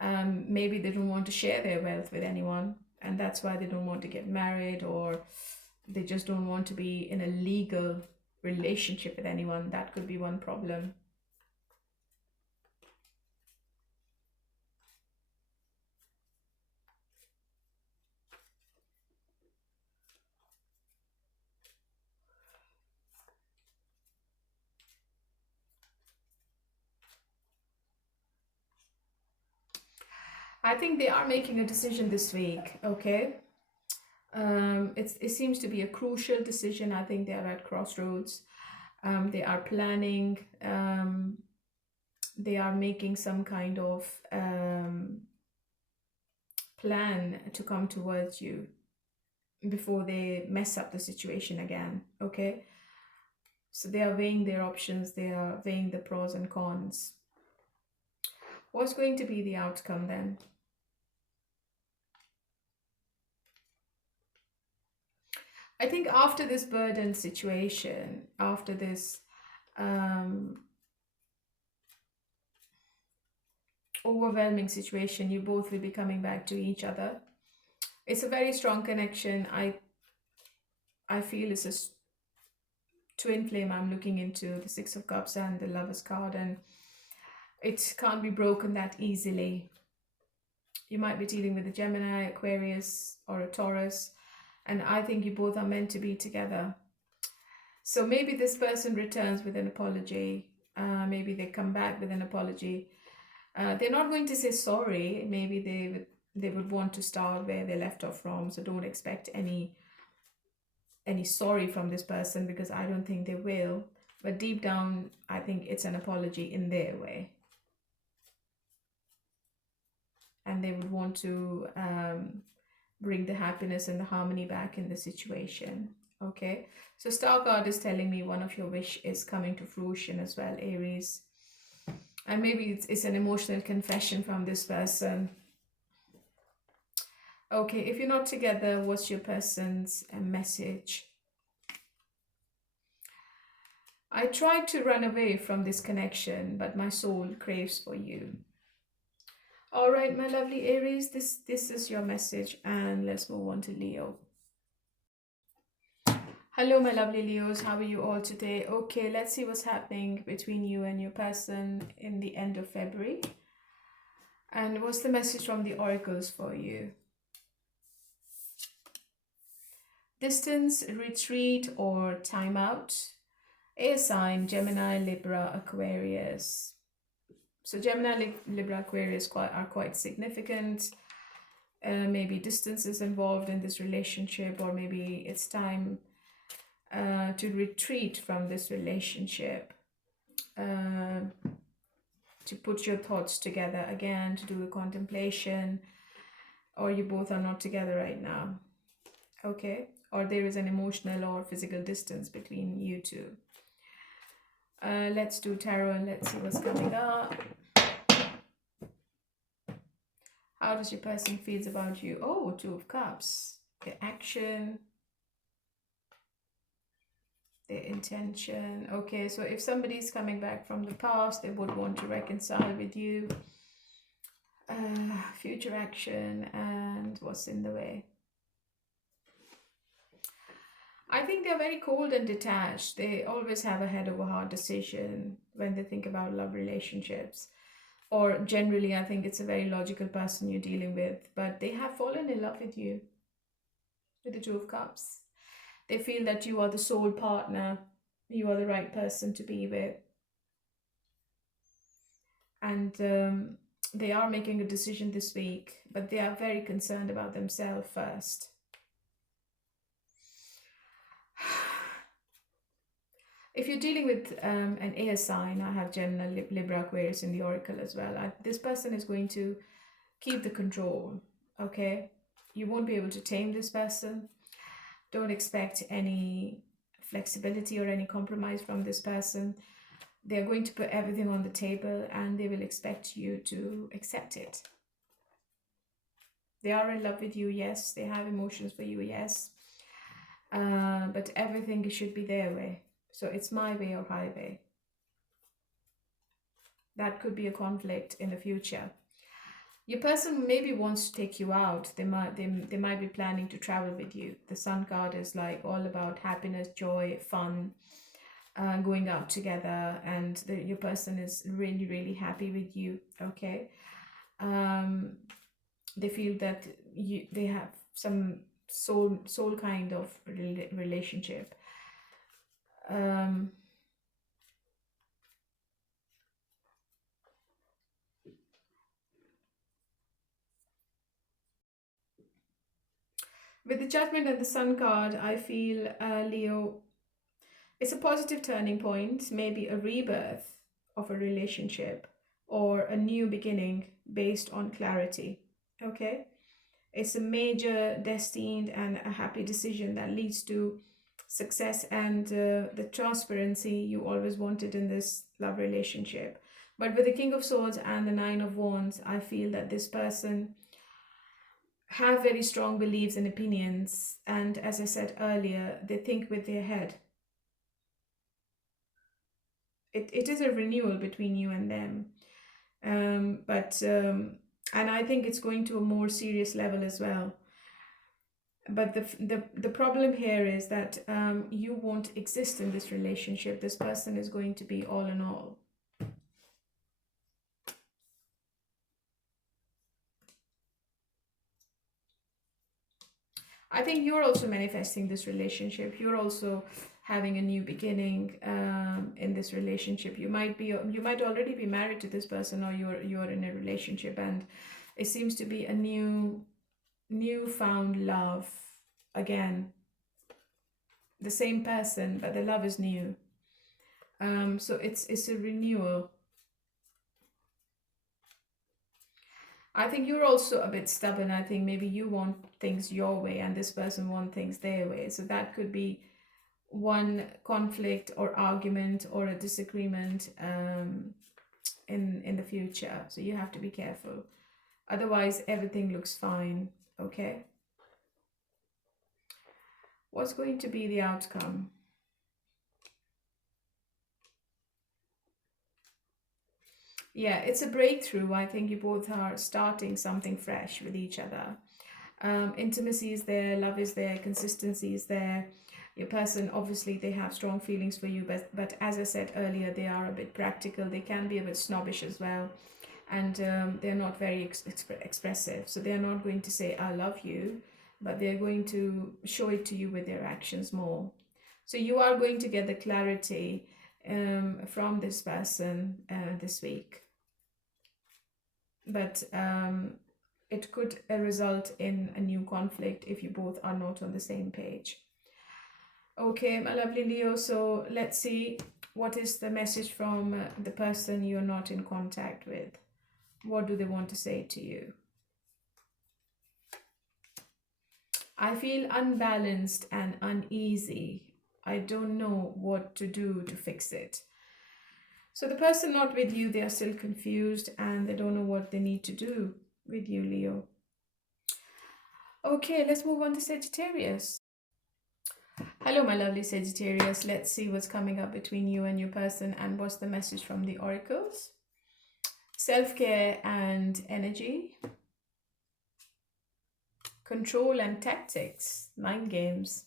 Maybe they don't want to share their wealth with anyone, and that's why they don't want to get married, or they just don't want to be in a legal relationship with anyone. That could be one problem. I think they are making a decision this week, okay? It seems to be a crucial decision. I think they are at crossroads. They are planning. They are making some kind of plan to come towards you before they mess up the situation again, okay? So they are weighing their options. They are weighing the pros and cons. What's going to be the outcome then? I think after this burden situation, after this overwhelming situation, you both will be coming back to each other. It's a very strong connection. I feel it's a twin flame I'm looking into, the Six of Cups and the Lover's card, and it can't be broken that easily. You might be dealing with a Gemini, Aquarius, or a Taurus, and I think you both are meant to be together. So maybe this person returns with an apology. Maybe they come back with an apology. They're not going to say sorry. Maybe they would want to start where they left off from. So don't expect any sorry from this person, because I don't think they will. But deep down, I think it's an apology in their way. And they would want to bring the happiness and the harmony back in the situation. Okay, so Star card is telling me one of your wish is coming to fruition as well, Aries. And maybe it's an emotional confession from this person. Okay, if you're not together, what's your person's message? I tried to run away from this connection, but my soul craves for you. All right, my lovely Aries, this is your message, and let's move on to Leo. Hello, my lovely Leos. How are you all today? Okay, let's see what's happening between you and your person in the end of February. And what's the message from the oracles for you? Distance, retreat, or timeout. Air sign, Gemini, Libra, Aquarius. So Gemini, Libra, Aquarius are quite significant. Maybe distance is involved in this relationship, or maybe it's time to retreat from this relationship, to put your thoughts together again, to do the contemplation, or you both are not together right now. Okay, or there is an emotional or physical distance between you two. Let's do tarot and let's see what's coming up. How does your person feels about you? Oh, Two of Cups. The action, the intention. Okay, so if somebody's coming back from the past, they would want to reconcile with you. Future action, and what's in the way? I think they're very cold and detached. They always have a head over heart decision when they think about love relationships. Or generally, I think it's a very logical person you're dealing with, but they have fallen in love with you, with the Two of Cups. They feel that you are the soul partner, you are the right person to be with. And they are making a decision this week, but they are very concerned about themselves first. If you're dealing with an air sign, I have Gemini, Libra, Aquarius in the oracle as well. This person is going to keep the control, okay? You won't be able to tame this person. Don't expect any flexibility or any compromise from this person. They're going to put everything on the table and they will expect you to accept it. They are in love with you, yes. They have emotions for you, yes. But everything should be their way. So it's my way or highway. That could be a conflict in the future. Your person maybe wants to take you out. They might be planning to travel with you. The Sun card is like all about happiness, joy, fun, going out together, and your person is really, really happy with you. Okay, they feel that they have some soul kind of relationship. With the Judgment and the Sun card, I feel, Leo, it's a positive turning point, maybe a rebirth of a relationship or a new beginning based on clarity. Okay? It's a major, destined, and a happy decision that leads to success and the transparency you always wanted in this love relationship. But with the King of Swords and the Nine of Wands, I feel that this person have very strong beliefs and opinions, and as I said earlier, they think with their head. It is a renewal between you and them, and I think it's going to a more serious level as well. But the problem here is that you won't exist in this relationship. This person is going to be all in all. I think you're also manifesting this relationship. You're also having a new beginning in this relationship. You might already be married to this person, or you're in a relationship, and it seems to be a newfound love again. The same person, but the love is new. So it's a renewal. I think you're also a bit stubborn. I think maybe you want things your way and this person wants things their way. So that could be one conflict or argument or a disagreement in the future. So you have to be careful. Otherwise, everything looks fine. Okay. What's going to be the outcome? Yeah, it's a breakthrough. I think you both are starting something fresh with each other. Intimacy is there, love is there, consistency is there. Your person, obviously, they have strong feelings for you, but as I said earlier, they are a bit practical. They can be a bit snobbish as well, and they're not very expressive. So they're not going to say, I love you, but they're going to show it to you with their actions more. So you are going to get the clarity from this person this week. But it could result in a new conflict if you both are not on the same page. Okay, my lovely Leo, so let's see what is the message from the person you're not in contact with. What do they want to say to you? I feel unbalanced and uneasy. I don't know what to do to fix it. So the person not with you, they are still confused and they don't know what they need to do with you, Leo. Okay, let's move on to Sagittarius. Hello, my lovely Sagittarius. Let's see what's coming up between you and your person and what's the message from the oracles. Self-care and energy. Control and tactics. Mind games.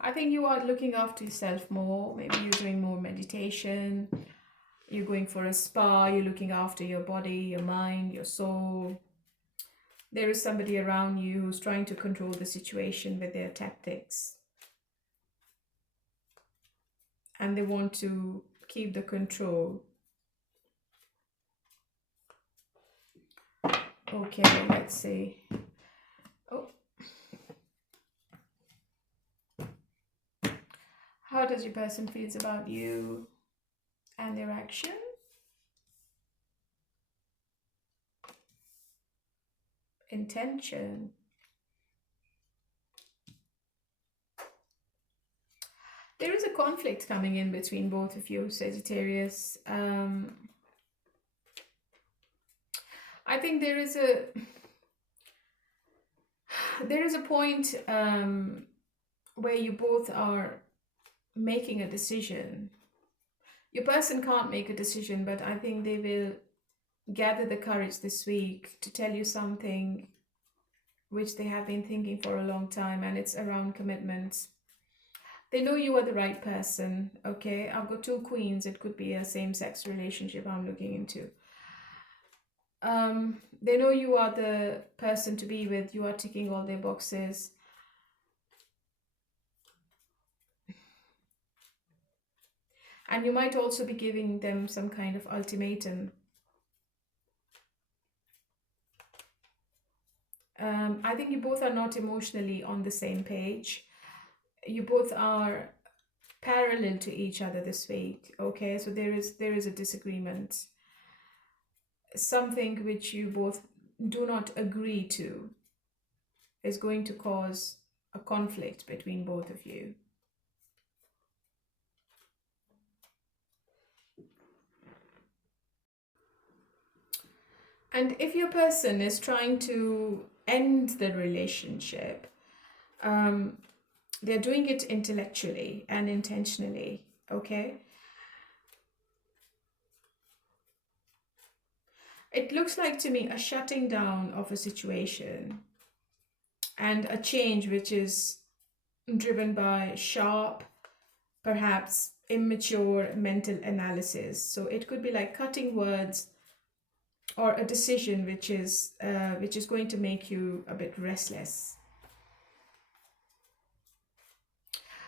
I think you are looking after yourself more. Maybe you're doing more meditation. You're going for a spa. You're looking after your body, your mind, your soul. There is somebody around you who's trying to control the situation with their tactics. And they want to keep the control. Okay, let's see. Oh. How does your person feels about you and their action? Intention. There is a conflict coming in between both of you, Sagittarius. I think there is a point where you both are making a decision. Your person can't make a decision, but I think they will gather the courage this week to tell you something which they have been thinking for a long time, and it's around commitment. They know you are the right person, okay? I've got two queens. It could be a same-sex relationship I'm looking into. They know you are the person to be with. You are ticking all their boxes. And you might also be giving them some kind of ultimatum. I think you both are not emotionally on the same page. You both are parallel to each other this week, okay? So there is a disagreement. Something which you both do not agree to is going to cause a conflict between both of you. And if your person is trying to end the relationship, they're doing it intellectually and intentionally, okay? It looks like to me a shutting down of a situation and a change which is driven by sharp, perhaps immature mental analysis. So it could be like cutting words or a decision which is going to make you a bit restless.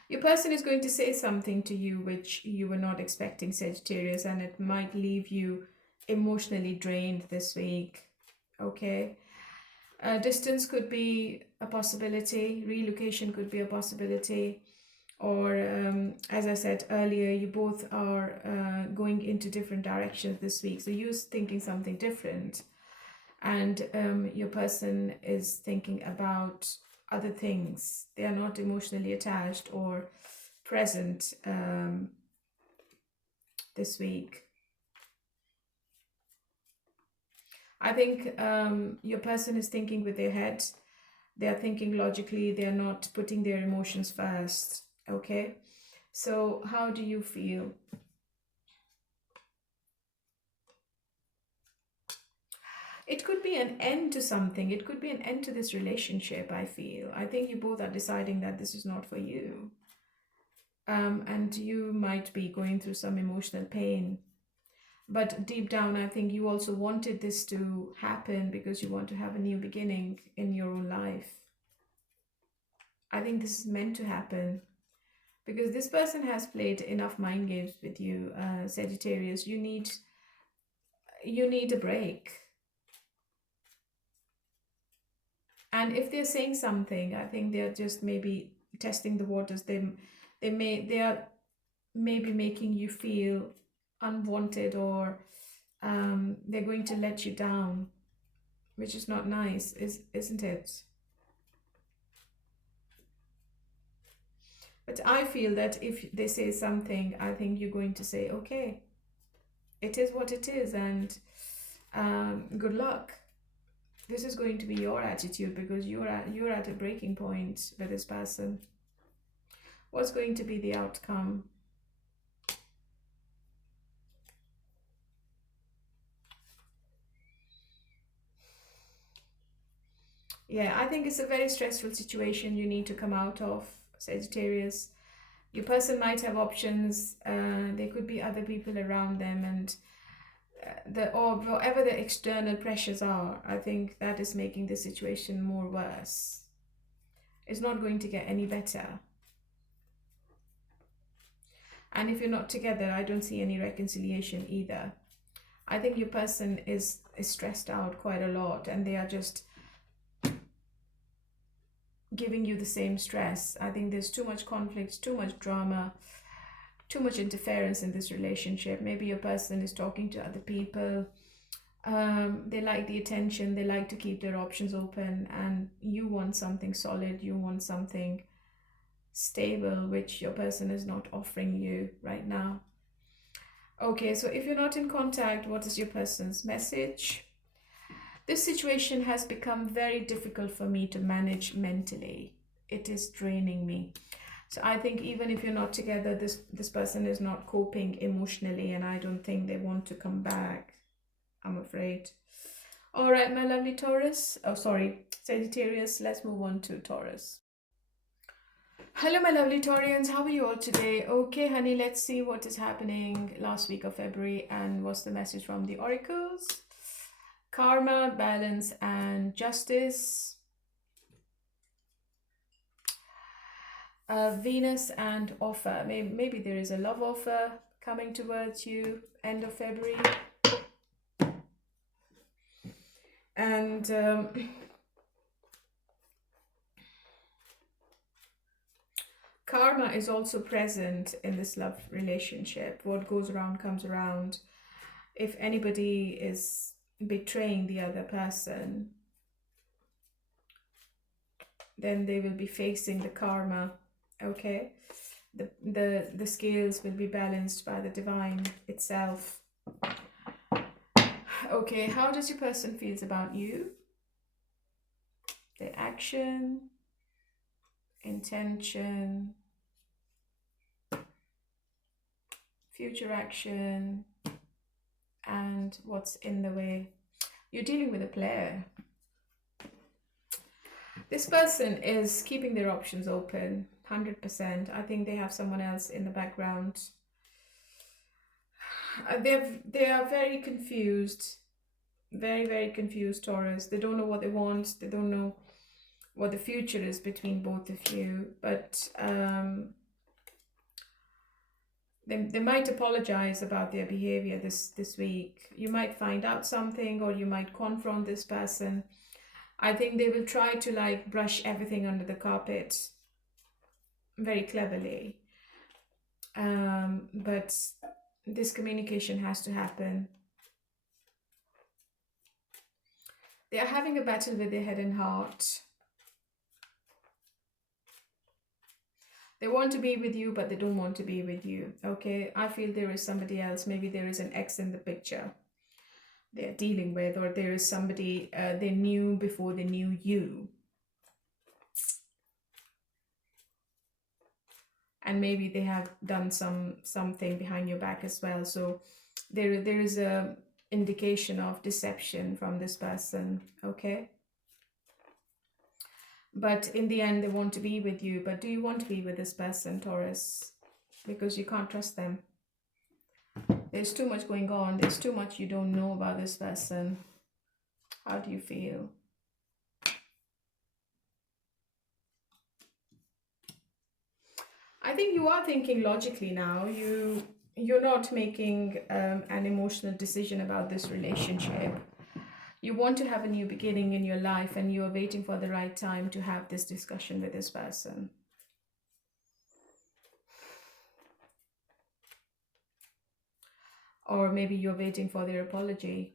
Your person is going to say something to you which you were not expecting, Sagittarius, and it might leave you emotionally drained this week, okay? Distance could be a possibility, relocation could be a possibility, or as I said earlier, you both are going into different directions this week, so you're thinking something different. and your person is thinking about other things. They are not emotionally attached or present this week. I think your person is thinking with their head. They are thinking logically. They are not putting their emotions first. Okay, so how do you feel? It could be an end to something. It could be an end to this relationship, I feel. I think you both are deciding that this is not for you. And you might be going through some emotional pain. But deep down, I think you also wanted this to happen because you want to have a new beginning in your own life. I think this is meant to happen because this person has played enough mind games with you, Sagittarius. You need a break. And if they're saying something, I think they're just maybe testing the waters. They are maybe making you feel unwanted, or they're going to let you down, which is not nice, isn't it? But I feel that if they say something, I think you're going to say, okay, it is what it is, and good luck. This is going to be your attitude because you're at a breaking point with this person. What's going to be the outcome? Yeah, I think it's a very stressful situation you need to come out of, Sagittarius. Your person might have options. There could be other people around them, and or whatever the external pressures are, I think that is making the situation more worse. It's not going to get any better. And if you're not together, I don't see any reconciliation either. I think your person is stressed out quite a lot, and they are just giving you the same stress. I think there's too much conflict, too much drama, too much interference in this relationship. Maybe your person is talking to other people. They like the attention, they like to keep their options open, and you want something solid, you want something stable, which your person is not offering you right now. Okay, so if you're not in contact, what is your person's message? This situation has become very difficult for me to manage mentally. It is draining me. So I think even if you're not together, this person is not coping emotionally, and I don't think they want to come back, I'm afraid. All right, my lovely Taurus. Oh, sorry, Sagittarius. Let's move on to Taurus. Hello, my lovely Taurians. How are you all today? Okay, honey, let's see what is happening last week of February and what's the message from the oracles. Karma, balance, and justice. Venus and offer. Maybe there is a love offer coming towards you end of February. And karma is also present in this love relationship. What goes around comes around. If anybody is betraying the other person, then they will be facing the karma. Okay, the scales will be balanced by the divine itself. Okay, how does your person feels about you? The action, intention, future action, and what's in the way. You're dealing with a player. This person is keeping their options open, 100%. I think they have someone else in the background. They are very confused, very, very confused, Taurus. They don't know what they want. They don't know what the future is between both of you. But they might apologize about their behavior this week. You might find out something, or you might confront this person. I think they will try to like brush everything under the carpet very cleverly. But this communication has to happen. They are having a battle with their head and heart. They want to be with you, but they don't want to be with you. Okay, I feel there is somebody else. Maybe there is an ex in the picture they're dealing with, or there is somebody they knew before they knew you. And maybe they have done something behind your back as well. So there is a indication of deception from this person. Okay, but in the end they want to be with you. But do you want to be with this person, Taurus? Because you can't trust them. There's too much going on. There's too much you don't know about this person. How do you feel? I think you are thinking logically now. You're not making an emotional decision about this relationship. You want to have a new beginning in your life, and you are waiting for the right time to have this discussion with this person. Or maybe you're waiting for their apology.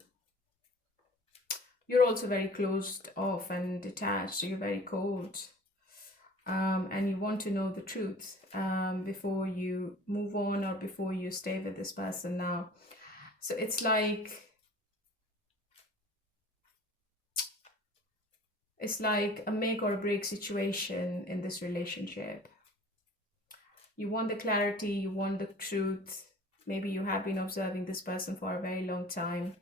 You're also very closed off and detached. So you're very cold. And you want to know the truth before you move on or before you stay with this person now. So it's like a make or break situation in this relationship. You want the clarity, you want the truth. Maybe you have been observing this person for a very long time.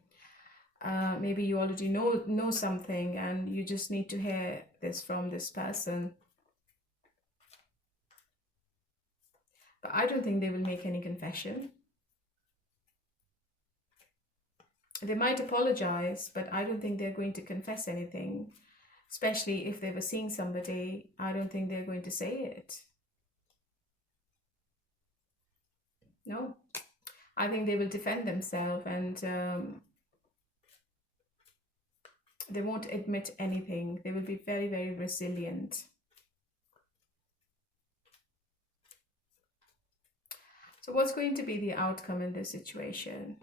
Maybe you already know something, and you just need to hear this from this person. But I don't think they will make any confession. They might apologize, but I don't think they're going to confess anything. Especially if they were seeing somebody, I don't think they're going to say it. No. I think they will defend themselves, and they won't admit anything. They will be very, very resilient. So what's going to be the outcome in this situation?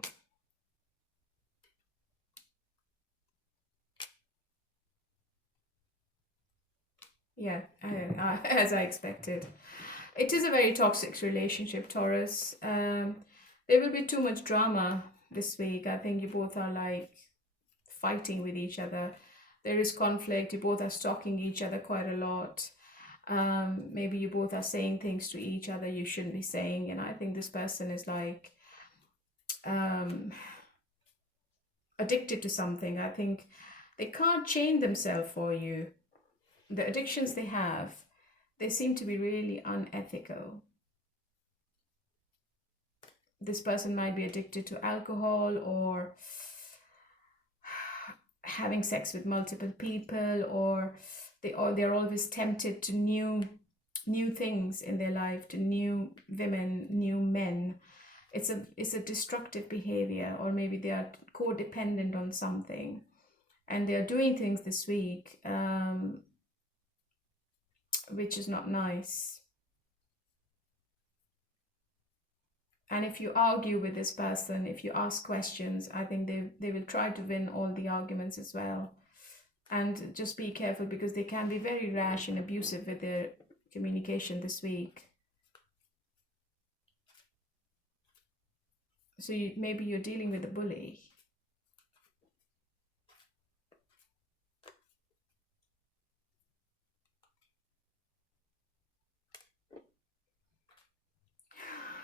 Yeah, as I expected. It is a very toxic relationship, Taurus. There will be too much drama this week. I think you both are like fighting with each other. There is conflict. You both are stalking each other quite a lot. Maybe you both are saying things to each other you shouldn't be saying. And I think this person is like addicted to something. I think they can't change themselves for you. The addictions they have, they seem to be really unethical. This person might be addicted to alcohol, or having sex with multiple people, or they're always tempted to new things in their life, to new women, new men. It's a destructive behavior, or maybe they are codependent on something, and they are doing things this week which is not nice. And if you argue with this person, if you ask questions, I think they will try to win all the arguments as well. And just be careful, because they can be very rash and abusive with their communication this week. So maybe you're dealing with a bully.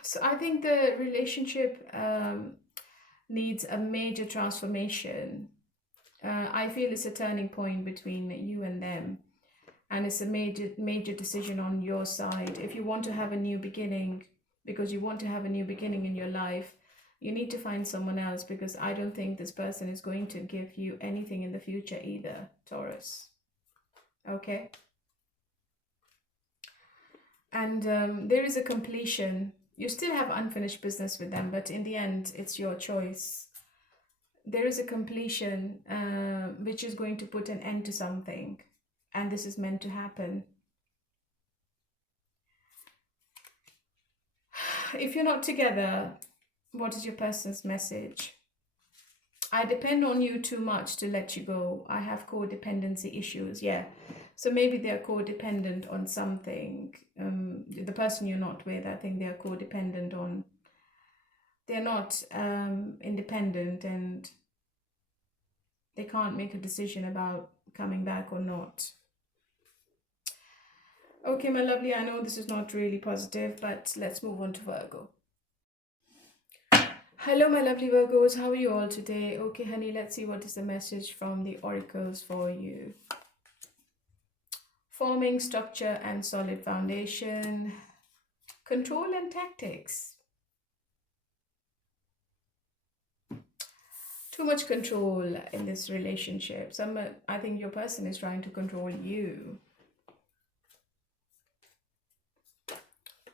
So I think the relationship needs a major transformation. I feel it's a turning point between you and them. And it's a major decision on your side. If you want to have a new beginning, because you want to have a new beginning in your life, you need to find someone else, because I don't think this person is going to give you anything in the future either, Taurus. Okay? And there is a completion. You still have unfinished business with them, but in the end, it's your choice. There is a completion which is going to put an end to something, and this is meant to happen. If you're not together, what is your person's message? I depend on you too much to let you go. I have codependency issues. Yeah. So maybe they're codependent on something. The person you're not with, I think they're codependent on. They're not independent, and they can't make a decision about coming back or not. Okay, my lovely, I know this is not really positive, but let's move on to Virgo. Hello, my lovely Virgos. How are you all today? Okay, honey, let's see what is the message from the oracles for you. Forming structure and solid foundation. Control and tactics. Too much control in this relationship. I think your person is trying to control you.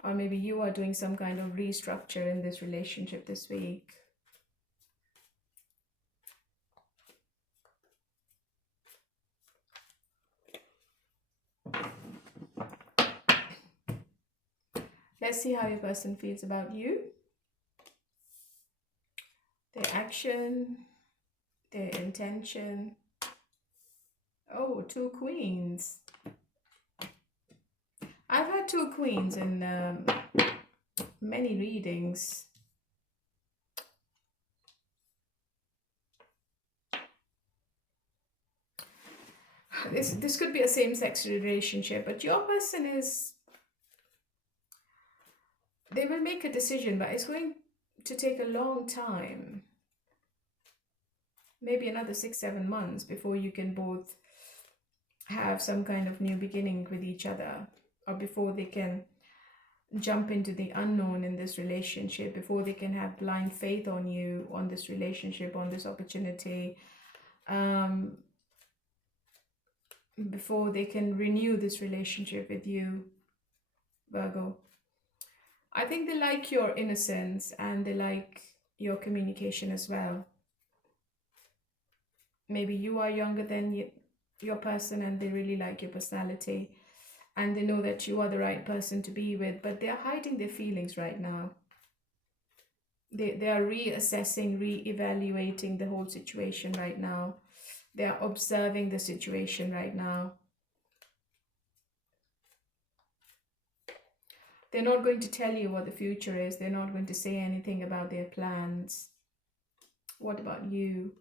Or maybe you are doing some kind of restructure in this relationship this week. Let's see how your person feels about you. Their action, their intention. Oh, 2 queens. I've had 2 queens in many readings. This could be a same-sex relationship, but your person is... They will make a decision, but it's going to take a long time. Maybe another 6-7 months before you can both have some kind of new beginning with each other, or before they can jump into the unknown in this relationship, before they can have blind faith on you, on this relationship, on this opportunity, before they can renew this relationship with you, Virgo. I think they like your innocence and they like your communication as well. Maybe you are younger than your person and they really like your personality and they know that you are the right person to be with, but they are hiding their feelings right now. They are reassessing, re-evaluating the whole situation right now. They are observing the situation right now. They're not going to tell you what the future is. They're not going to say anything about their plans. What about you?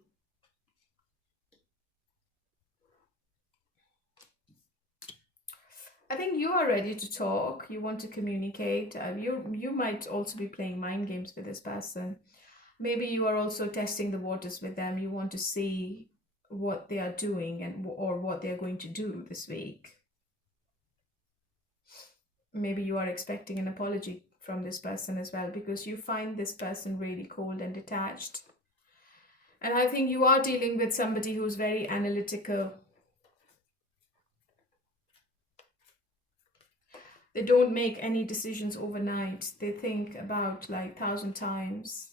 I think you are ready to talk. You want to communicate. You might also be playing mind games with this person. Maybe you are also testing the waters with them. You want to see what they are doing or what they are going to do this week. Maybe you are expecting an apology from this person as well, because you find this person really cold and detached. And I think you are dealing with somebody who's very analytical. They don't make any decisions overnight. They think about like 1,000 times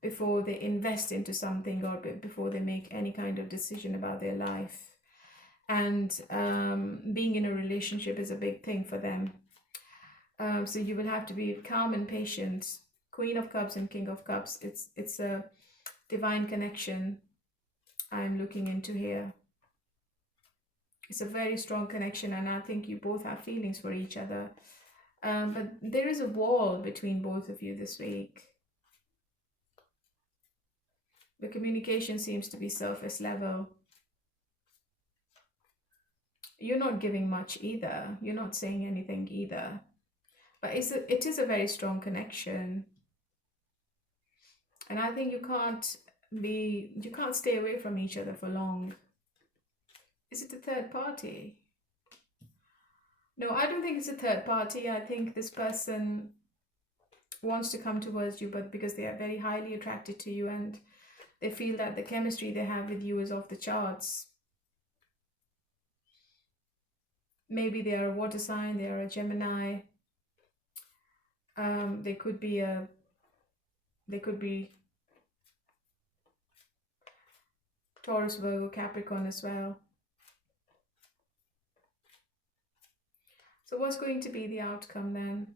before they invest into something or before they make any kind of decision about their life. And being in a relationship is a big thing for them. So you will have to be calm and patient. Queen of Cups and King of Cups, it's a divine connection I'm looking into here. It's a very strong connection, and I think you both have feelings for each other. But there is a wall between both of you this week. The communication seems to be surface level. You're not giving much either. You're not saying anything either. But it is a very strong connection. And I think you can't stay away from each other for long. Is it a third party? No, I don't think it's a third party. I think this person wants to come towards you, but because they are very highly attracted to you and they feel that the chemistry they have with you is off the charts. Maybe they are a water sign, they are a Gemini. They could be Taurus, Virgo, Capricorn as well. So what's going to be the outcome then?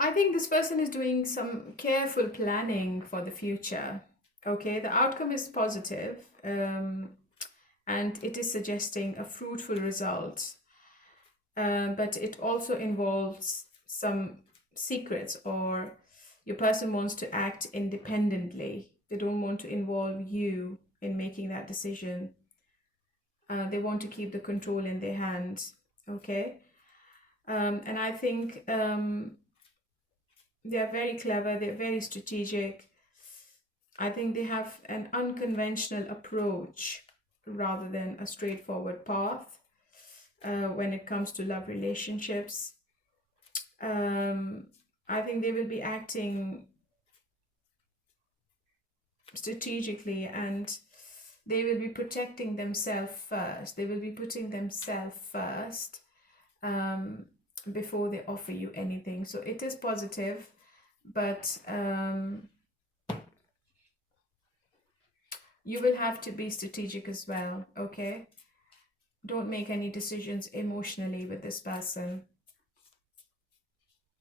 I think this person is doing some careful planning for the future. Okay, the outcome is positive, and it is suggesting a fruitful result. But it also involves some secrets, or your person wants to act independently. They don't want to involve you in making that decision. They want to keep the control in their hands. Okay. And I think they are very clever, they're very strategic. I think they have an unconventional approach rather than a straightforward path when it comes to love relationships. I think they will be acting strategically, and they will be protecting themselves first. They will be putting themselves first before they offer you anything. So it is positive, but you will have to be strategic as well, okay? Don't make any decisions emotionally with this person.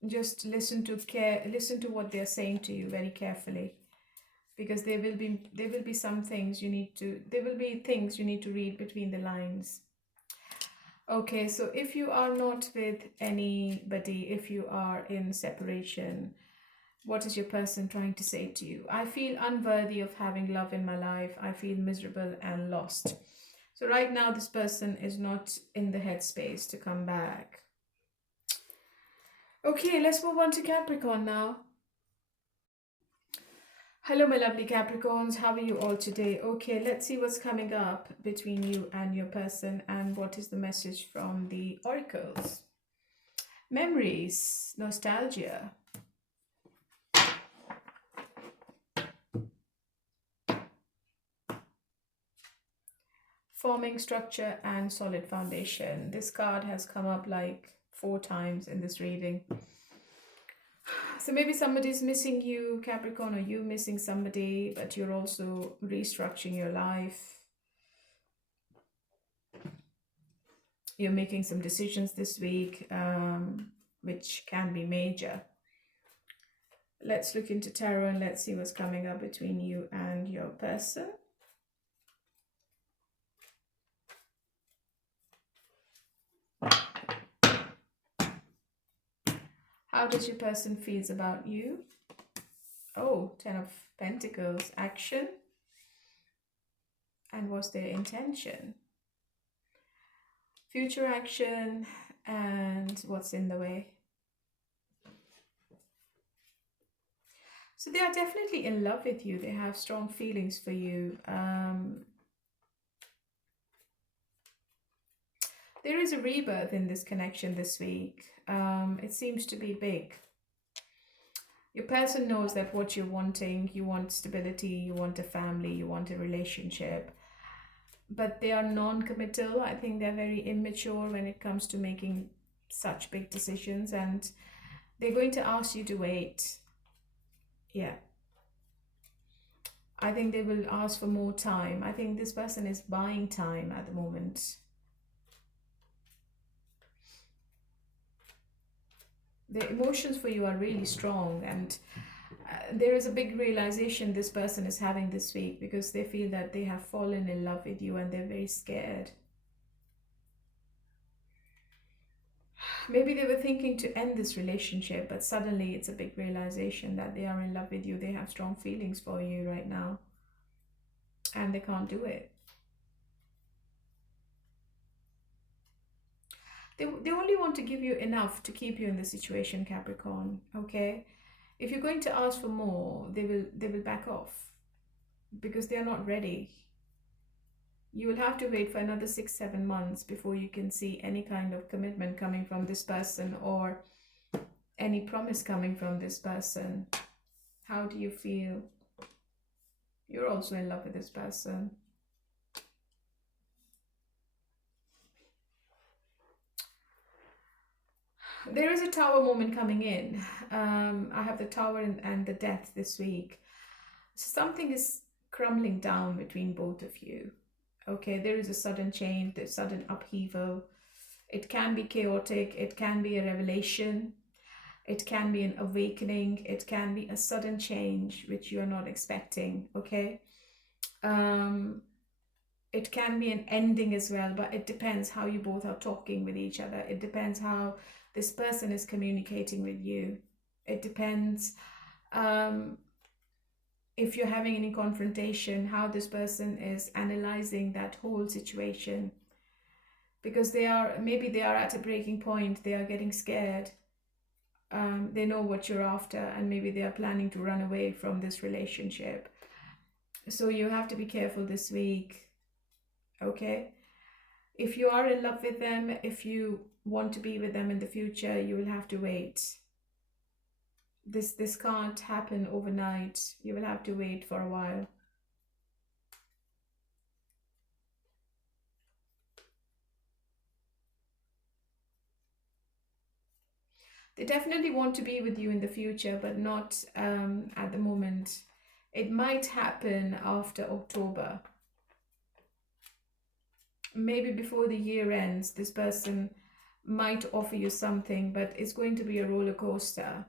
Just listen to what they're saying to you very carefully, because there will be some things you need to, there will be things you need to read between the lines. Okay, so if you are not with anybody, if you are in separation, what is your person trying to say to you? I feel unworthy of having love in my life. I feel miserable and lost. So right now, this person is not in the headspace to come back. Okay, let's move on to Capricorn now. Hello, my lovely Capricorns. How are you all today? Okay, let's see what's coming up between you and your person, and what is the message from the oracles. Memories, nostalgia. Forming structure and solid foundation. This card has come up like 4 times in this reading. So maybe somebody's missing you, Capricorn, or you missing somebody, but you're also restructuring your life. You're making some decisions this week, which can be major. Let's look into tarot and let's see what's coming up between you and your person. How does your person feels about you? Oh, 10 of Pentacles, action. And what's their intention? Future action, and what's in the way? So they are definitely in love with you. They have strong feelings for you. There is a rebirth in this connection this week. It seems to be big. Your person knows that what you're wanting, you want stability, you want a family, you want a relationship, but they are non-committal. I think they're very immature when it comes to making such big decisions, and they're going to ask you to wait. Yeah. I think they will ask for more time. I think this person is buying time at the moment. The emotions for you are really strong, and there is a big realization this person is having this week, because they feel that they have fallen in love with you and they're very scared. Maybe they were thinking to end this relationship, but suddenly it's a big realization that they are in love with you. They have strong feelings for you right now, and they can't do it. They only want to give you enough to keep you in the situation, Capricorn, okay? If you're going to ask for more, they will back off, because they are not ready. You will have to wait for another 6-7 months before you can see any kind of commitment coming from this person, or any promise coming from this person. How do you feel? You're also in love with this person. There is a Tower moment coming in. I have the Tower and the Death this week. Something is crumbling down between both of you. Okay, there is a sudden change, there's sudden upheaval. It can be chaotic, it can be a revelation. It can be an awakening. It can be a sudden change which you are not expecting, okay? It can be an ending as well, but it depends how you both are talking with each other. It depends how this person is communicating with you. It depends if you're having any confrontation, how this person is analyzing that whole situation. Because maybe they are at a breaking point, they are getting scared. They know what you're after, and maybe they are planning to run away from this relationship. So you have to be careful this week, okay? If you are in love with them, if you want to be with them in the future, you will have to wait. This can't happen overnight. You will have to wait for a while. They definitely want to be with you in the future, but not at the moment. It might happen after October. Maybe before the year ends, this person might offer you something, but it's going to be a roller coaster.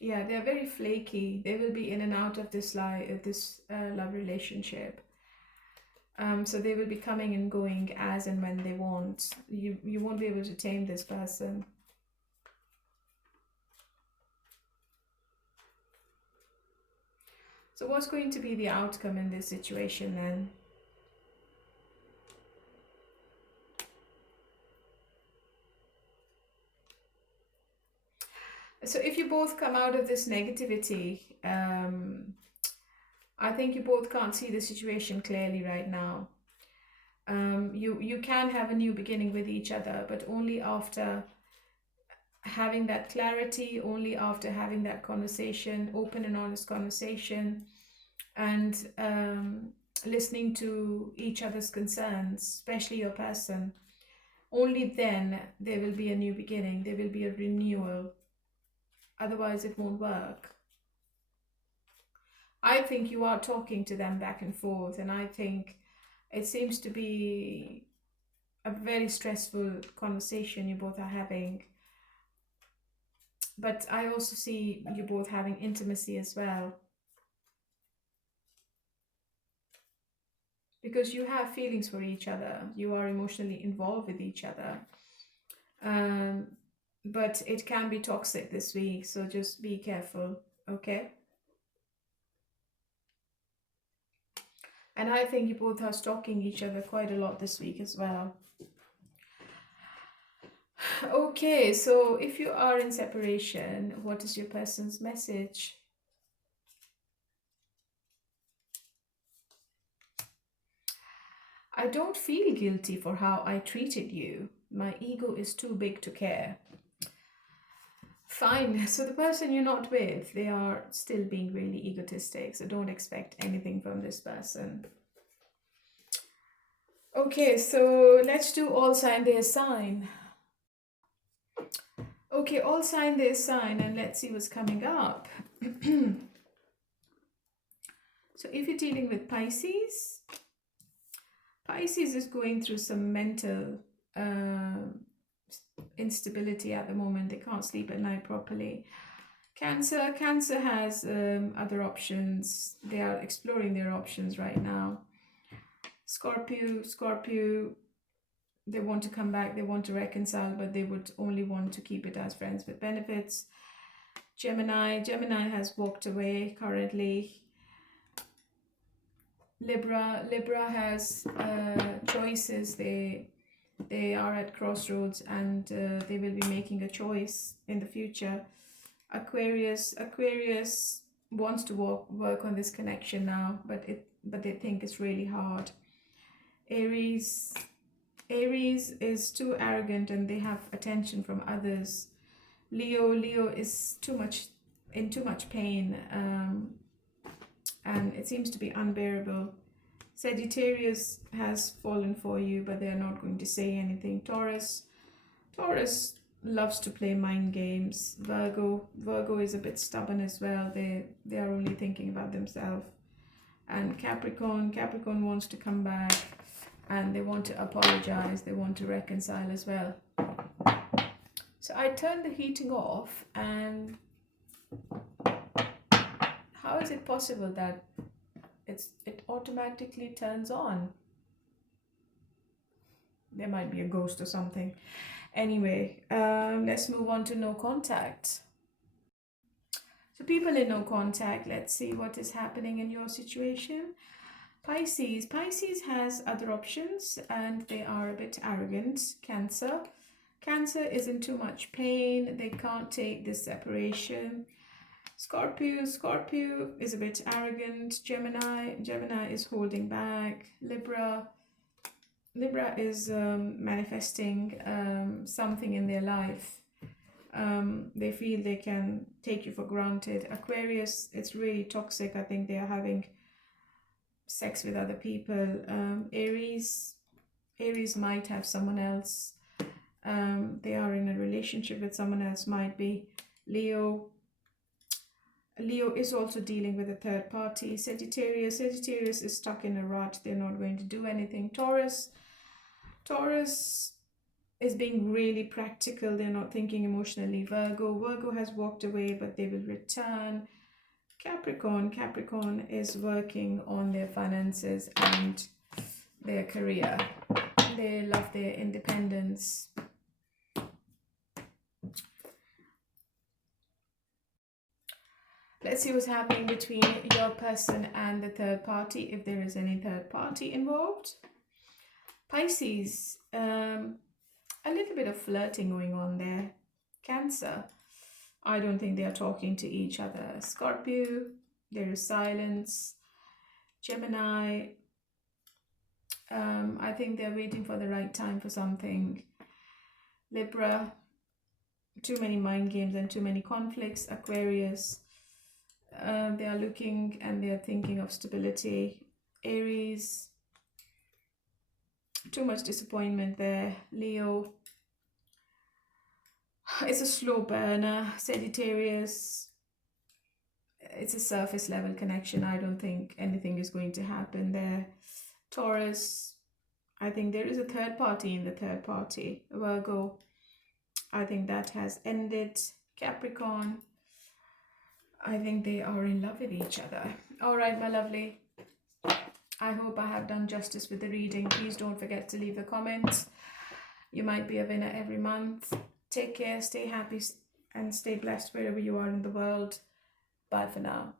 Yeah, they're very flaky. They will be in and out of this love relationship. So they will be coming and going as and when they want. You won't be able to tame this person. So what's going to be the outcome in this situation then? So if you both come out of this negativity, I think you both can't see the situation clearly right now. You can have a new beginning with each other, but only after having that clarity, only after having that conversation, open and honest conversation, and listening to each other's concerns, especially your person. Only then there will be a new beginning, there will be a renewal. Otherwise it won't work. I think you are talking to them back and forth, and I think it seems to be a very stressful conversation you both are having. But I also see you both having intimacy as well. Because you have feelings for each other. You are emotionally involved with each other. But it can be toxic this week, so just be careful, okay? And I think you both are stalking each other quite a lot this week as well. Okay, so if you are in separation, what is your person's message? I don't feel guilty for how I treated you. My ego is too big to care. Fine, so the person you're not with, they are still being really egotistic, so don't expect anything from this person. Okay, so let's do all sign their sign. Okay, all sign their sign, and let's see what's coming up. So if you're dealing with Pisces, Pisces is going through some mental instability at the moment. They can't sleep at night properly. Cancer has other options. They are exploring their options right now. Scorpio, they want to come back, they want to reconcile, but they would only want to keep it as friends with benefits. Gemini has walked away currently. Libra has choices. They are at crossroads, and they will be making a choice in the future. Aquarius wants to work on this connection now, but they think it's really hard. Aries is too arrogant and they have attention from others. Leo is in too much pain, and it seems to be unbearable. Sagittarius has fallen for you, but they're not going to say anything. Taurus loves to play mind games. Virgo is a bit stubborn as well. They are only thinking about themselves. And Capricorn wants to come back, and they want to apologize, they want to reconcile as well. So I turned the heating off, and how is it possible that it automatically turns on? There might be a ghost or something. Anyway, let's move on to no contact. So people in no contact, let's see what is happening in your situation. Pisces has other options, and they are a bit arrogant. Cancer is in too much pain. They can't take this separation. Scorpio is a bit arrogant. Gemini is holding back. Libra is manifesting something in their life. They feel they can take you for granted. Aquarius, it's really toxic. I think they are having sex with other people. Aries might have someone else. They are in a relationship with someone else, might be. Leo is also dealing with a third party. Sagittarius is stuck in a rut. They're not going to do anything. Taurus is being really practical. They're not thinking emotionally. Virgo has walked away, but they will return. Capricorn is working on their finances and their career. They love their independence. Let's see what's happening between your person and the third party, if there is any third party involved. Pisces, a little bit of flirting going on there. Cancer, I don't think they are talking to each other. Scorpio, there is silence. Gemini, I think they're waiting for the right time for something. Libra, too many mind games and too many conflicts. Aquarius, they are looking and they are thinking of stability. Aries, too much disappointment there. Leo, it's a slow burner. Sagittarius, it's a surface level connection. I don't think anything is going to happen there. Taurus, I think there is a third party in the third party. Virgo, I think that has ended. Capricorn, I think they are in love with each other. All right, my lovely. I hope I have done justice with the reading. Please don't forget to leave a comment. You might be a winner every month. Take care, stay happy, and stay blessed wherever you are in the world. Bye for now.